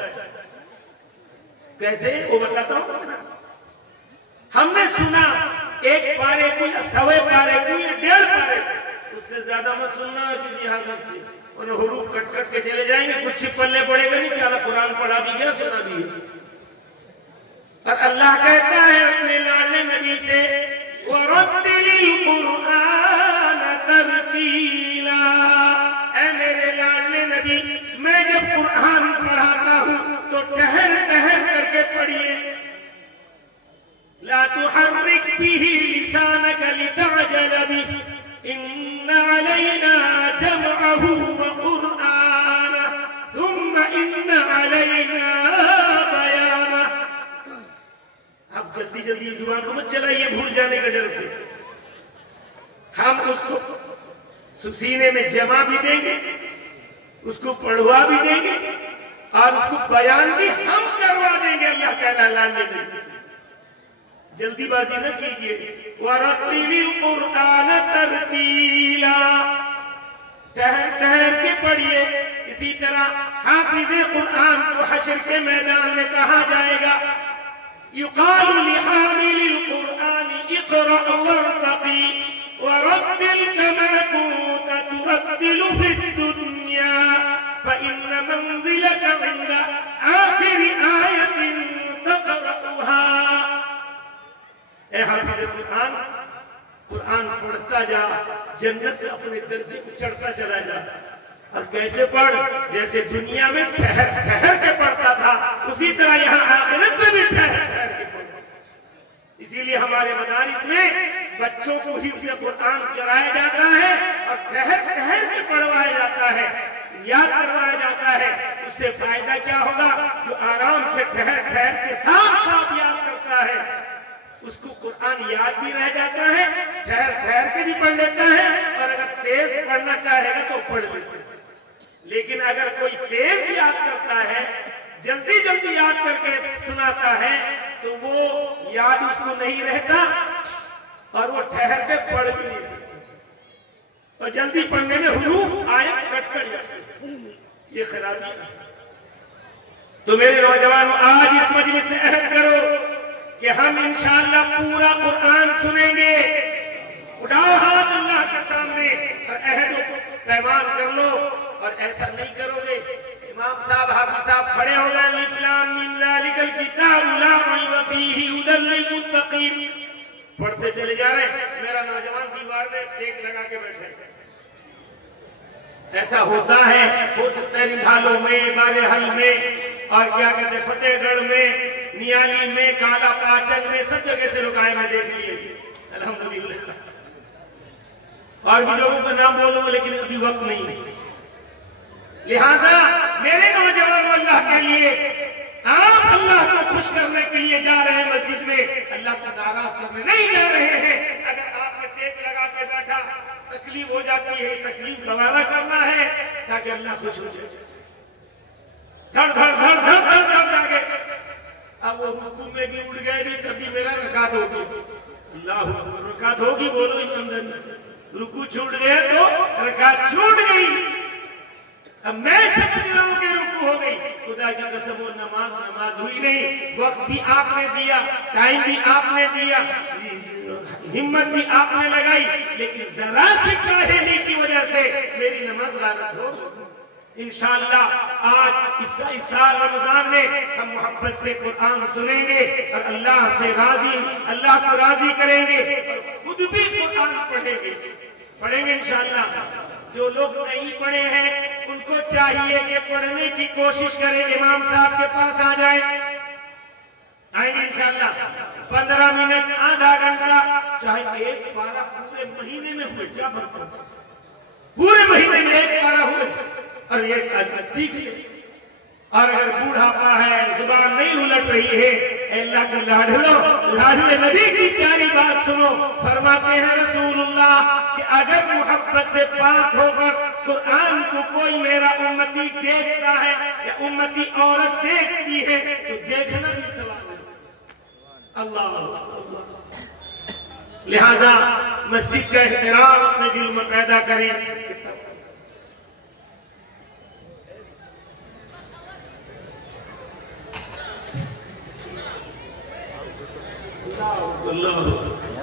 کیسے وہ بتاتا ہوں. ہم نے سنا ایک پارے کو یا سوے پارے کو یا 1.5 پارے کو, اس سے زیادہ مت سننا کسی حافظ سے. انہیں حروف کٹ کٹ کے چلے جائیں گے, کچھ پلے پڑے گا نہیں کہ اللہ قرآن پڑھا بھی ہے سنا بھی ہے. اور اللہ کہتا ہے اپنے لاڈلے نبی سے وَرَتِّلِ الْقُرْآنَ تَرْتِيلًا. اے میرے لاڈلے نبی, میں جب قرآن پڑھاتا ہوں تو ٹہر ٹہر کر کے پڑھیے. لا تحرك به لسانك لتعجل به إن علينا جمعه وقرآنه ثم إن علينا بيانه. اب جلدی جلدی زبان کو مت چلائیے بھول جانے کے ڈر سے. ہم اس کو سینے میں جمع بھی دیں گے, اس کو پڑھوا بھی دیں گے, اور اس کو بیان بھی ہم کروا دیں گے. اللہ کہنا لانے میں جلدی بازی نہ کیجیے. وَرَتِّلِ الْقُرْآنَ تَرْتِيلًا, ٹہر ٹہر کے پڑھیے. اسی طرح حافظ قرآن کو حشر کے میدان میں کہا جائے گا يُقَالُ لِحَامِلِ الْقُرْآنِ اقْرَأْ وَارْتَقِي وَرَتِّلْ كَمَا كُنتَ تُرَتِّلُ فِي الدُّنْيَا فَإِنَّ مَنزِلَكَ عِندَ آخِرِ آيَةٍ تَقْرَأُهَا. اے حافظ قرآن, قرآن پڑھتا جا, جنت میں اپنے درجے کو چڑھتا چلا جا. اور کیسے پڑھ؟ جیسے دنیا میں ٹھہر ٹھہر کے پڑھتا تھا, اسی طرح یہاں آخرت میں بھی ٹھہر ٹھہر کے پڑھ. اسی لیے ہمارے مدارس میں بچوں کو حفظ قرآن کرایا جاتا ہے اور ٹھہر ٹھہر کے پڑھوایا جاتا ہے, یاد کروایا جاتا ہے. اس سے فائدہ کیا ہوگا؟ جو آرام سے ٹھہر ٹھہر کے ساتھ ساتھ یاد کرتا ہے اس کو قرآن یاد بھی رہ جاتا ہے, ٹھہر ٹھہر کے بھی پڑھ لیتا ہے, اور اگر تیز پڑھنا چاہے گا تو پڑھ لیتا ہے. لیکن اگر کوئی تیز یاد کرتا ہے, جلدی جلدی یاد کر کے سناتا ہے, تو وہ یاد اس کو نہیں رہتا اور وہ ٹھہر کے پڑھ بھی نہیں سکتا, اور جلدی پڑھنے میں حروف آیت کٹ کر جاتے ہیں. یہ خرابی ہے. تو میرے نوجوانوں, آج اس مجلس سے عہد کرو کہ ہم انشاءاللہ پورا قرآن سنیں گے. اٹھاؤ ہاتھ اللہ کے سامنے اور عہد و پیمان کر لو. اور ایسا نہیں کرو گے, امام صاحب حافظ صاحب کھڑے ہو گئے الف لام میم ذالک الکتاب لا ریب فیہ ھدی للمتقین پڑھتے چلے جا رہے ہیں. میرا نوجوان دیوار میں ٹیک لگا کے بیٹھے. ایسا ہوتا ہے, ہو سکتا ہے نڈھالوں میں, بارہل میں, اور کیا کہتے ہیں فتح گڑھ میں, نیالی میں, کالا پاچن میں, سب جگہ سے لوگ آئے. میں دیکھ لیے الحمدللہ. اور بھی لوگوں کا نام بولوں لیکن ابھی وقت نہیں ہے. لہٰذا میرے نوجوانوں, اللہ کے لیے آپ اللہ کو خوش کرنے کے لیے جا رہے ہیں مسجد میں, اللہ کو ناراض کرنے نہیں جا رہے ہیں. اگر آپ نے ٹیک لگا کے بیٹھا, تکلیف ہو جاتی ہے, تکلیف گوارا کرنا ہے تاکہ اللہ خوش ہو جائے. دھڑ دھڑ دھڑ دھڑ دھڑ دھڑ آگے. اب وہ رکوع میں بھی اڑ گئے بھی, تب بھی میرا رکعت ہوگی. اللہ اکبر, رکعت ہوگی بولو ایمانداری سے. رکوع چھوٹ گئے تو رکعت چھوٹ گئی. اب میں سمجھ رہا ہوں کہ رکوع ہو گئی, خدا کی قسم وہ نماز ہوئی نہیں. وقت بھی آپ نے دیا, ٹائم بھی آپ نے دیا, ہمت بھی آپ نے لگائی, لیکن ذرا سی کاہلی کی وجہ سے میری نماز غلط ہو. انشاءاللہ آج اس سال رمضان میں ہم محبت سے قرآن سنیں گے اور اللہ سے اللہ کو راضی کریں گے اور خود بھی قرآن پڑھیں گے انشاءاللہ۔ جو لوگ نہیں پڑھے ہیں ان کو چاہیے کہ پڑھنے کی کوشش کریں، امام صاحب کے پاس آ جائیں گے انشاءاللہ 15 منٹ آدھا گھنٹہ، چاہے ایک پارہ پورے مہینے میں ہوئے، کیا فرق پڑتا، پورے مہینے میں ایک پارہ ہوئے اور یہ سیکھ لے۔ اور اگر بوڑھاپا ہے، زبان نہیں الٹ رہی ہے، اے اللہ کو لاڈلے نبی کی پیاری بات سنو، فرماتے ہیں رسول اللہ کہ اگر محبت سے پاک ہو کر قرآن کو کوئی میرا امتی دیکھتا ہے یا امتی عورت دیکھتی ہے تو دیکھنا بھی ثواب ہے۔ اللہ لہذا مسجد کا احترام اپنے دل میں پیدا کریں۔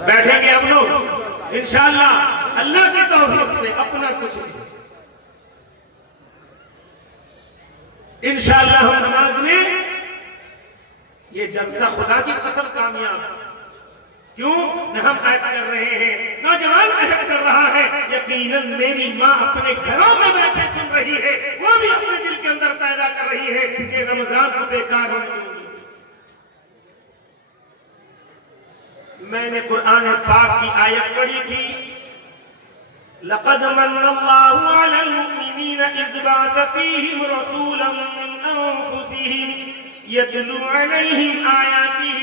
بیٹھیں گے ہم لوگ انشاءاللہ اللہ کی توفیق سے، اپنا کچھ نہیں، انشاءاللہ ہم نماز میں یہ جلسہ خدا کی قسم کامیاب، کیوں نہ ہم عہد کر رہے ہیں، نوجوان عہد کر رہا ہے، یقیناً میری ماں اپنے گھروں میں بیٹھے سن رہی ہے، وہ بھی اپنے دل کے اندر پیدا کر رہی ہے کہ رمضان کو بیکار ہونے دوں گی۔ میں نے قرآن پاک کی آیت پڑھی تھی، لَقَدْ مَنَّ اللَّهُ عَلَى الْمُؤْمِنِينَ إِذْ بَعَثَ فِيهِمْ رَسُولًا مِّنْ أَنفُسِهِمْ يَتْلُو عَلَيْهِمْ آيَاتِهِ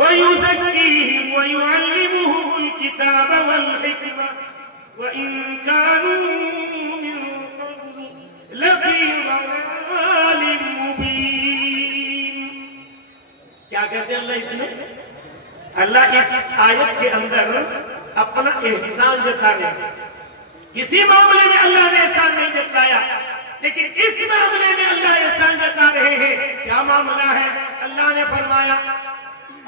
وَيُزَكِّيهِمْ وَيُعَلِّمُهُمُ الْكِتَابَ وَالْحِكْمَةَ وَإِن كَانُوا مِن قَبْلُ لَفِي ضَلَالٍ مُّبِينٍ۔ کیا کہتے ہیں اللہ اس میں؟ اللہ اس آیت کے اندر اپنا احسان جتا رہے ہیں۔ کسی معاملے میں اللہ نے احسان نہیں جتلایا، لیکن اس معاملے میں اللہ احسان جتا رہے ہیں۔ کیا معاملہ ہے؟ اللہ نے فرمایا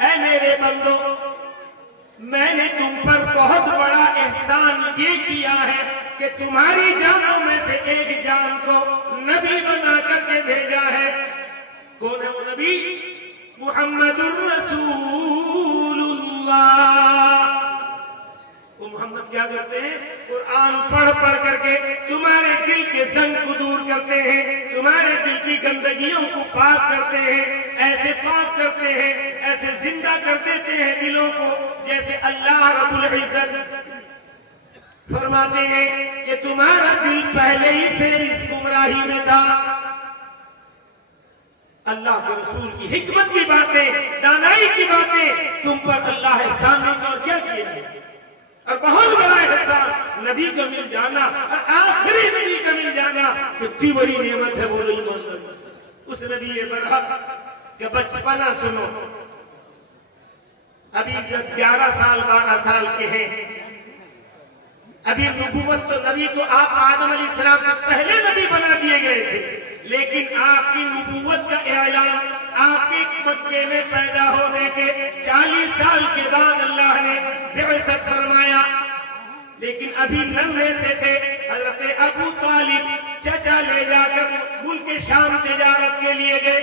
اے میرے بندو، میں نے تم پر بہت بڑا احسان یہ کیا ہے کہ تمہاری جانوں میں سے ایک جان کو نبی بنا کر کے بھیجا ہے۔ کون ہے وہ نبی؟ محمد الرسول اللہ۔ وہ محمد کیا کرتے ہیں؟ قرآن پڑھ کر کے تمہارے دل کے زنگ کو دور کرتے ہیں، تمہارے دل کی گندگیوں کو پاک کرتے ہیں، ایسے پاک کرتے ہیں، ایسے زندہ کر دیتے ہیں دلوں کو، جیسے اللہ رب العزت فرماتے ہیں کہ تمہارا دل پہلے ہی سے اس گمراہی میں تھا۔ اللہ کے رسول کی حکمت کی باتیں، دانائی کی باتیں تم پر اللہ احسان نے اور کیا کیا ہے، اور بہت بڑا احسان نبی کا مل جانا، اور آخری نبی کا مل جانا کتنی بڑی نعمت ہے۔ بولو ایمان اللہ، اس نبی برحق کہ بچپنا سنو، ابھی 10 11 سال 12 سال کے ہیں، ابھی نبوت تو نبی تو آپ آدم علیہ السلام سے پہلے نبی بنا دیے گئے تھے، لیکن آپ کی نبوت کا اعلان آپ کے مکے میں پیدا ہونے کے 40 سال کے بعد اللہ نے بعثت فرمایا، لیکن ابھی ننھے سے تھے۔ حضرت ابو طالب چچا لے جا کر ملک شام تجارت کے لیے گئے،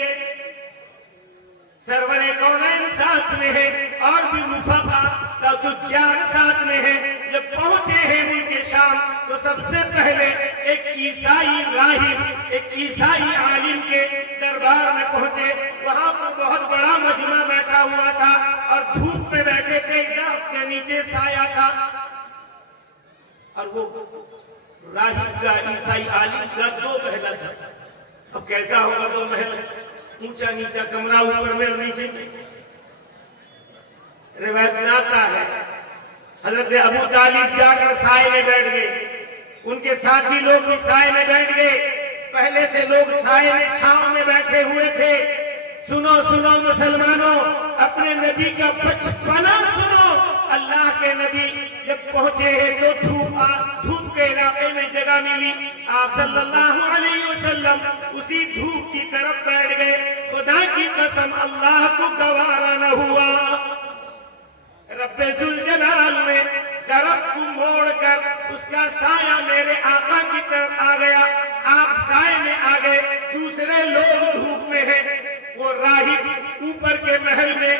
سرور کونین ساتھ میں ہے اور بھی رفقا کا تجار ساتھ میں ہے۔ جب پہنچے ہیں ملک شام تو سب سے پہلے ایک عیسائی راہب، ایک عیسائی عالم کے دربار میں پہنچے۔ وہاں پر بہت بڑا مجمع بیٹھا ہوا تھا اور دھوپ میں بیٹھے تھے، درخت کے نیچے سایہ تھا، اور وہ راہب کا عیسائی عالم کا 2 محلہ تھا۔ اب کیسا ہوگا 2 محلہ؟ اونچا نیچا کمرہ، اوپر میں اور نیچے۔ روایت میں آتا ہے حضرت ابو طالب جا کر سائے میں بیٹھ گئے، ان کے ساتھی لوگ بھی سائے میں بیٹھ گئے۔ پہلے سے لوگ سائے میں چھاؤں میں بیٹھے ہوئے تھے۔ سنو سنو مسلمانوں، اپنے نبی کا بچپنا سنو۔ اللہ کے نبی جب پہنچے ہیں تو دھوپ کے علاقے میں جگہ ملی، آپ صلی اللہ علیہ وسلم اسی دھوپ کی طرف بیٹھ گئے۔ خدا کی قسم اللہ کو گوارا نہ ہوا، رب ذوالجلال نے درخت کو موڑ کر اس کا سایہ میرے آقا کی طرف آ گیا۔ آپ سائے میں کے محل میں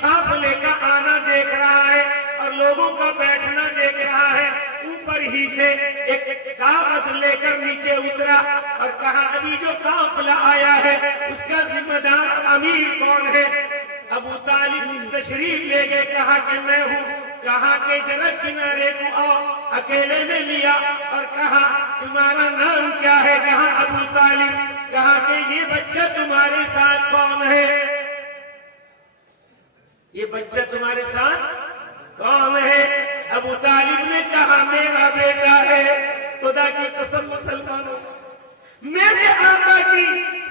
قافلے کا آنا دیکھ رہا ہے اور لوگوں کا بیٹھنا دیکھ رہا ہے، اوپر ہی سے ایک کاغذ لے کر نیچے اترا اور کہا ابھی جو قافلہ آیا ہے اس کا ذمہ دار امیر کون ہے؟ ابو طالب تشریف لے گئے، کہا کہ میں ہوں، کہا کہ ذرا کنارے کو آؤ، اکیلے میں لیا اور کہا تمہارا نام کیا ہے؟ کہا ابو طالب، کہا کہ یہ بچہ تمہارے ساتھ کون ہے؟ یہ بچہ تمہارے ساتھ کون ہے؟ ابو طالب نے کہا میرا بیٹا ہے۔ خدا کی قسم مسلمانوں، میرے آقا کی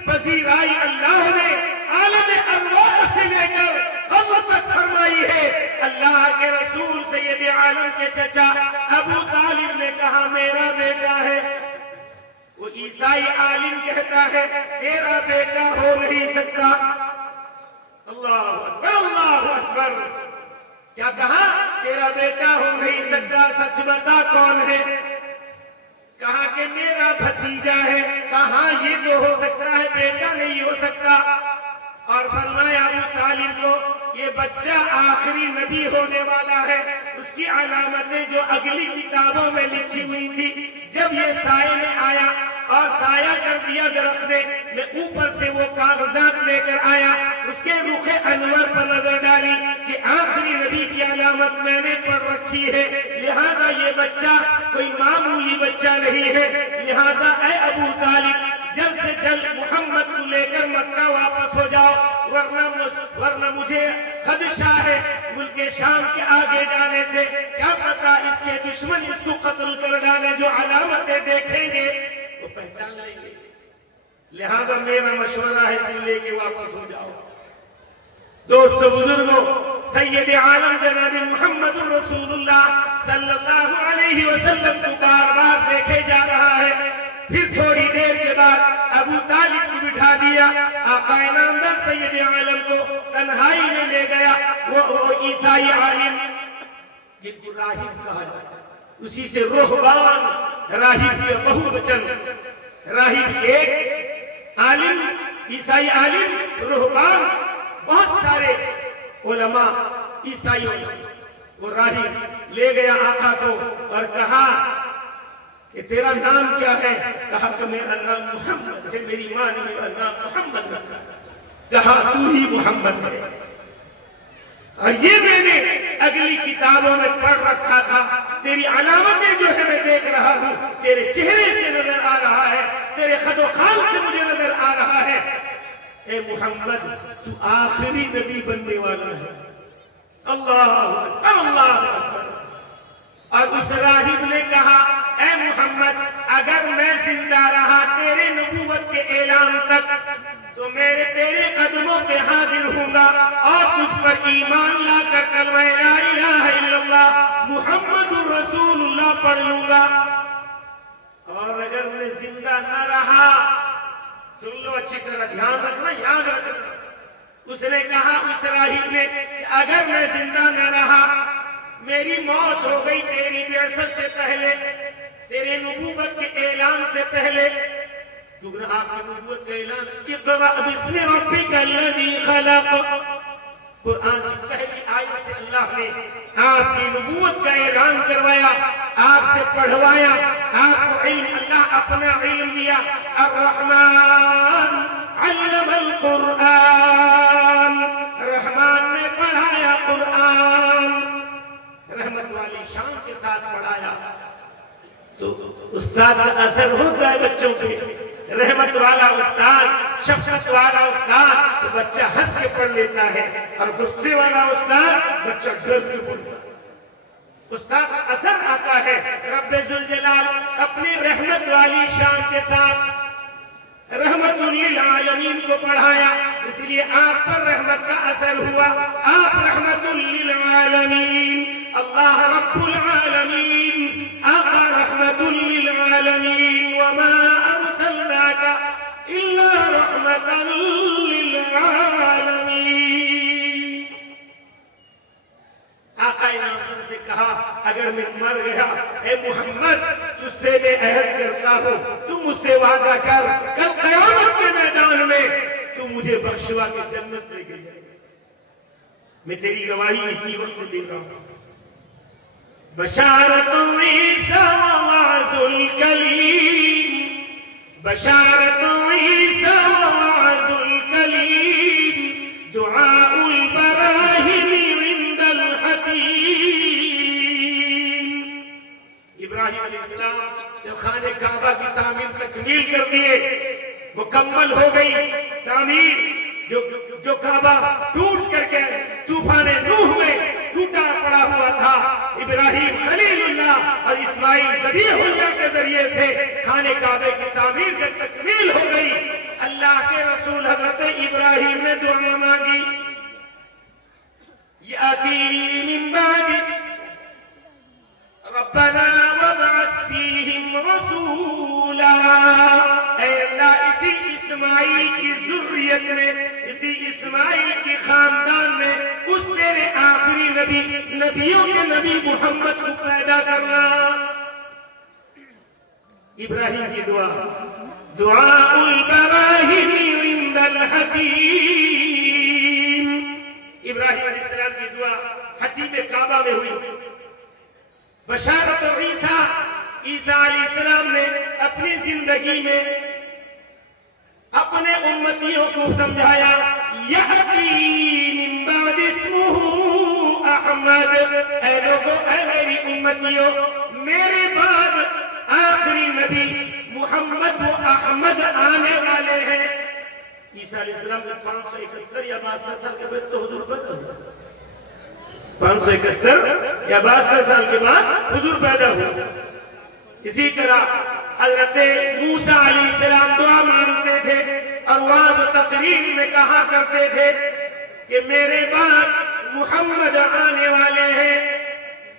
پذیرائی اللہ نے عالم ارواح سے لے کر قبر تک فرمائی ہے۔ اللہ کے رسول سید عالم کے چچا ابو طالب نے کہا میرا بیٹا ہے۔ وہ عیسائی عالم کہتا ہے تیرا بیٹا ہو نہیں سکتا۔ اللہ اکبر، اللہ اکبر۔ کیا کہا؟ تیرا بیٹا ہو نہیں سکتا، سچ بتا کون ہے؟ کہا کہ میرا بھتیجا ہے۔ کہا یہ تو ہو سکتا ہے، بیٹا نہیں ہو سکتا۔ اور فرمایا ابو طالب کو یہ بچہ آخری نبی ہونے والا ہے، اس کی علامتیں جو اگلی کتابوں میں لکھی ہوئی تھی، جب یہ سائے میں آیا اور سایہ کر دیا درخت نے، میں اوپر سے وہ کاغذات لے کر آیا، اس کے رخ انور پر نظر ڈالی کہ آخری نبی کی علامت میں نے پڑھ رکھی ہے، لہٰذا یہ بچہ کوئی معمولی بچہ نہیں ہے۔ لہٰذا اے ابو طالب جلد سے جلد محمد کو لے کر مکہ واپس ہو جاؤ، ورنہ مجھے خدشہ ہے ملک شام کے آگے جانے سے، کیا پتا اس کے دشمن اس کو قتل کر ڈالے، جو علامتیں دیکھیں گے وہ پہچان لیں گے۔ لہذا میرا مشورہ ہے اس کو لے کے واپس ہو جاؤ۔ دوستو بزرگوں، سید عالم جناب محمد رسول اللہ صلی اللہ علیہ وسلم کو بار بار دیکھے جا رہا ہے۔ پھر تھوڑی دیر کے بعد ابو طالب کو بٹھا دیا، آقا نامدار سید عالم کو تنہائی میں لے گیا۔ وہ عیسائی عالم جن کو راہب کہا جاتا ہے، اسی سے رہبان، راہب کے بہو وچن، راہب ایک، عالم عیسائی عالم، رہبان بہت سارے علماء عیسائی علماء۔ وہ راہب لے گیا آقا کو اور کہا کہ تیرا نام کیا ہے؟ کہا کہ میرا نام محمد ہے، میری ماں نے میرا نام محمد رکھا۔ کہا تو ہی محمد ہے، اور یہ میں نے اگلی کتابوں میں پڑھ رکھا تھا، تیری علامتیں جو ہے میں دیکھ رہا ہوں، تیرے چہرے سے نظر آ رہا ہے، تیرے خد و خال سے مجھے نظر آ رہا ہے۔ اے محمد تو آخری نبی بننے والا ہے۔ اللہ اکبر، اللہ اکبر۔ اور اس راہب نے کہا اے محمد اگر میں زندہ رہا تیرے نبوت کے اعلان تک تو میں تیرے قدموں پہ حاضر ہوں گا اور تجھ پر ایمان لا کر کلمہ لا الہ الا اللہ محمد رسول اللہ پڑھ لوں گا۔ اور اگر میں زندہ نہ رہا، سن لو اچھی طرح، دھیان رکھنا، یاد رکھنا، اس نے کہا اس راہب نے کہ اگر میں زندہ نہ رہا، میری موت ہو گئی تیری بعثت سے پہلے، تیرے نبوت کے اعلان سے پہلے، کیونکہ آپ کی نبوت کا اعلان اقرأ بسم ربک الذی خلق، قرآن کی پہلی آیت سے اللہ نے آپ کی نبوت کا اعلان کروایا، آپ سے پڑھوایا، آپ کو علم، اللہ اپنا علم دیا۔ الرحمن علم القرآن، رحمان نے پڑھایا قرآن، رحمت والی شان کے ساتھ پڑھایا۔ تو استاد کا اثر ہوتا ہے بچوں پہ، رحمت والا استاد، شفقت والا استاد تو بچہ ہنس کے پڑھ لیتا ہے، اور غصے والا استاد بچہ ڈر کے پڑھتا ہے۔ استاد کا اثر آتا ہے۔ رب ذوالجلال اپنی رحمت والی شان کے ساتھ رحمت للعالمین کو پڑھایا، اس لیے آپ پر رحمت کا اثر ہوا، آپ رحمت للعالمین، اللہ رب العالمین، آقا رحمت للعالمین، وما ارسلناک الا رحمت للعالمین۔ آقا انعام سے کہا اگر میں مر گیا، اے محمد تجھ سے میں عہد کرتا ہوں، تو مجھ سے وعدہ کر کل قیامت کے میدان میں تو مجھے بخشوا کے جنت لے کے جائے گا۔ میں تیری گواہی اسی وقت سے دے رہا ہوں. بشارت عیسیٰ ووعظ الکلیم، بشارت عیسیٰ ووعظ الکلیم، دعاء البراہیم عند الحکیم. ابراہیم علیہ السلام جب خانہ کعبہ کی تعمیر تکمیل کر دیے، مکمل ہو گئی تعمیر، جو کعبہ ٹوٹ کر کے طوفان نوح میں ٹوٹا پڑا ہوا تھا، ابراہیم خلیل اللہ اور اسماعیل ذبیح اللہ کے ذریعے سے خانہ کعبے کی تعمیر جب تکمیل ہو گئی، اللہ کے رسول حضرت ابراہیم نے دعا مانگی، یاتی من بعد ربنا وابعث فیہم رسولا. اے اللہ اسی اسماعیل کی ذریت میں، اسی اسماعیل کی خاندان میں اس تیرے آخری نبی، نبیوں کے نبی محمد کو پیدا کرنا. ابراہیم کی دعا، دعاء البراہیم عند الحکیم. ابراہیم علیہ السلام کی دعا حتیم کعبہ میں ہوئی. بشارت عیسیٰ، عیسیٰ علیہ السلام نے اپنی زندگی میں اپنے امتیوں کو سمجھایا، یأتی من بعد اسمہ احمد. اے لوگوں، اے میری امتیوں، میرے بعد آخری نبی محمد و احمد آنے والے ہیں. عیسیٰ علیہ السلام نے 571 یا 72 سال کے بعد تو حضور پیدا ہوا. 571 یا 72 سال کے بعد حضور پیدا ہوا. اسی طرح حضرت موسیٰ علیہ السلام دعا مانگتے تھے اور وعظ و تقریر میں کہا کرتے تھے کہ میرے بعد محمد آنے والے ہیں.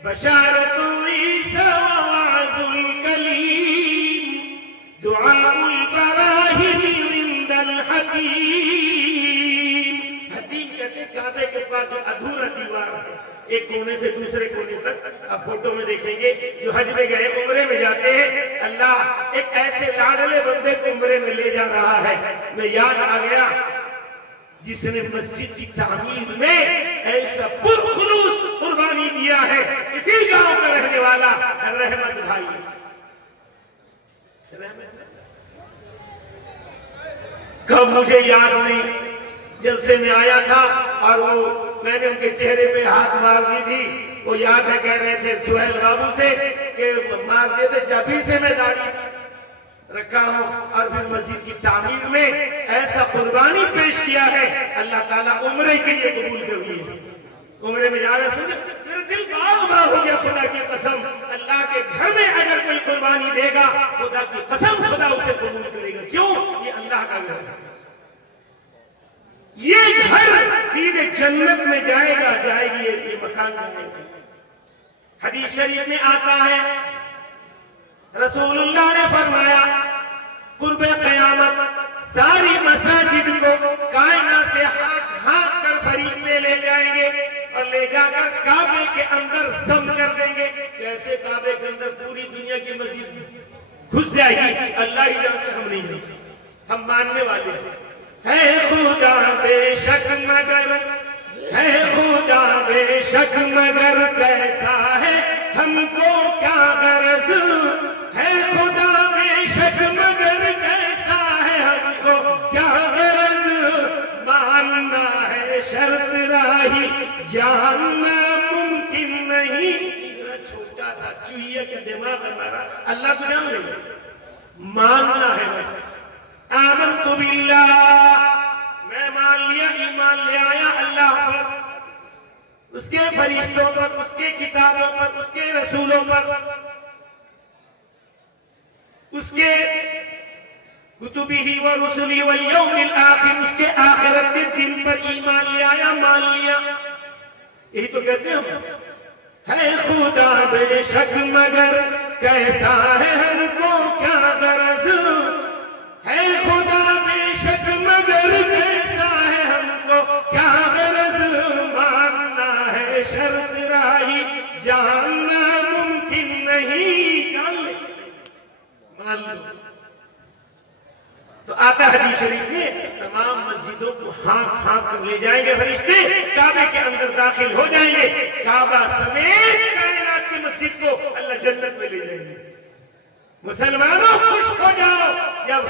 بشارت عیسیٰ ووعظ الکلیم، دعاء البراہیم عند الحکیم. حکیم کہتے ہیں کعبے کے پاس جو ادھورا دیوار ہے، ایک کونے سے دوسرے کونے تک. آپ فوٹو میں دیکھیں گے جو حج میں گئے، عمرے میں جاتے ہیں، اللہ ایک ایسے لاڈلے بندے کو عمرے میں لے جا رہا ہے. میں یاد آ گیا جس نے مسجد کی تعمیر میں ایسا پرخلوص قربانی دیا ہے، اسی گاؤں کا رہنے والا رحمت بھائی. کب مجھے یاد نہیں، جلسے میں آیا تھا اور وہ میں نے ان کے چہرے پہ ہاتھ مار دی تھی. وہ یاد ہے کہہ رہے تھے سہیل بابو سے کہ مار دیے تھے، جبھی سے میں داڑھی رکھا ہوں. اور پھر مسجد کی تعمیر میں ایسا قربانی پیش کیا ہے، اللہ تعالیٰ عمرے کے لیے قبول کر لیے. عمرے میں جا رہے سنیں میرا دل باغ باغ ہو گیا. خدا کی قسم، اللہ کے گھر میں اگر کوئی قربانی دے گا، خدا کی قسم خدا اسے قبول کرے گا. کیوں؟ یہ اللہ کا گھر ہے. یہ گھر سیدھے جنت میں جائے گا، جائے گی یہ مکان جائے گا. حدیث شریف میں آتا ہے رسول اللہ نے فرمایا قرب قیامت ساری مساجد کو کائنات سے ہاتھ کر فرشتے لے جائیں گے اور لے جا کر کعبے کے اندر ضم کر دیں گے. کیسے کعبے کے اندر پوری دنیا کی مسجد گھس جائے گی اللہ ہی جانتے، ہم نہیں جانتے، ہم ماننے والے ہیں. ہے خدا بے شک مگر، ہے خدا بے شک مگر کیسا ہے ہم کو کیا غرض. ہے خدا بے شک مگر کیسا ہے ہم کو کیا غرض. ماننا ہے شرط راہی جاننا ممکن نہیں. چھوٹا سا چوہیا کے دماغ ہمارا اللہ کو جان لے، ماننا ہے بس. آمنت باللہ، میں مان لیا، ایمان لے آیا اللہ پر، اس کے فرشتوں پر، اس کے کتابوں پر، اس کے رسولوں پر، اس کے کتبہ و رسلہ والیوم الآخر، اس کے آخرت کے دن پر ایمان لے آیا، مان لیا. یہی تو کہتے ہیں ہم. ہے خدا بے شک مگر کیسا ہے ہم کو کیا غرض. ہے خدا بے شک مگر کیسا ہے ہم کو کیا غرض. ماننا ہے شرط راہی جاننا ممکن نہیں. جان لے، مان لو. تو آتا حدیث شریف میں تمام مسجدوں کو ہانک ہانک کر لے جائیں گے فرشتے، کعبے کے اندر داخل ہو جائیں گے، کعبہ سمیت کائنات کی مسجد کو اللہ جنت میں لے جائیں گے۔ مسلمانوں خوش ہو جاؤ، جب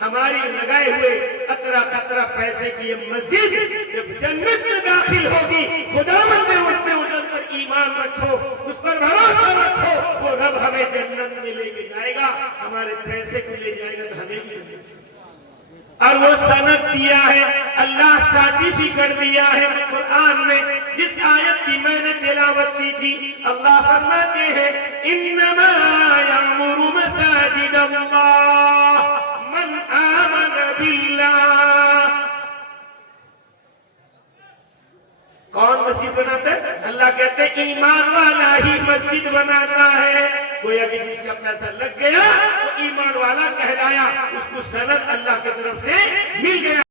ہماری لگائے ہوئے قطرہ قطرہ پیسے کی یہ مسجد جب جنت میں داخل ہوگی، خداوند نے اس سے اجل پر ایمان رکھو، اس پر بھروسہ رکھو، وہ رب ہمیں جنت میں لے کے جائے گا، ہمارے پیسے کو لے جائے گا تو ہمیں بھی جنت۔ اور وہ سند دیا ہے اللہ، سرٹیفکیٹ دیا ہے قرآن میں، جس آیت کی میں نے تلاوت کی تھی۔ اللہ فرماتے ہیں انما یعمر مساجد اللہ من آمن باللہ۔ کون مسجد بناتا ہے؟ اللہ کہتے ہیں ایمان والا ہی مسجد بناتا ہے۔ گویا کہ جس کا پیسہ لگ گیا وہ ایمان والا کہلایا، اس کو سند اللہ کی طرف سے مل گیا۔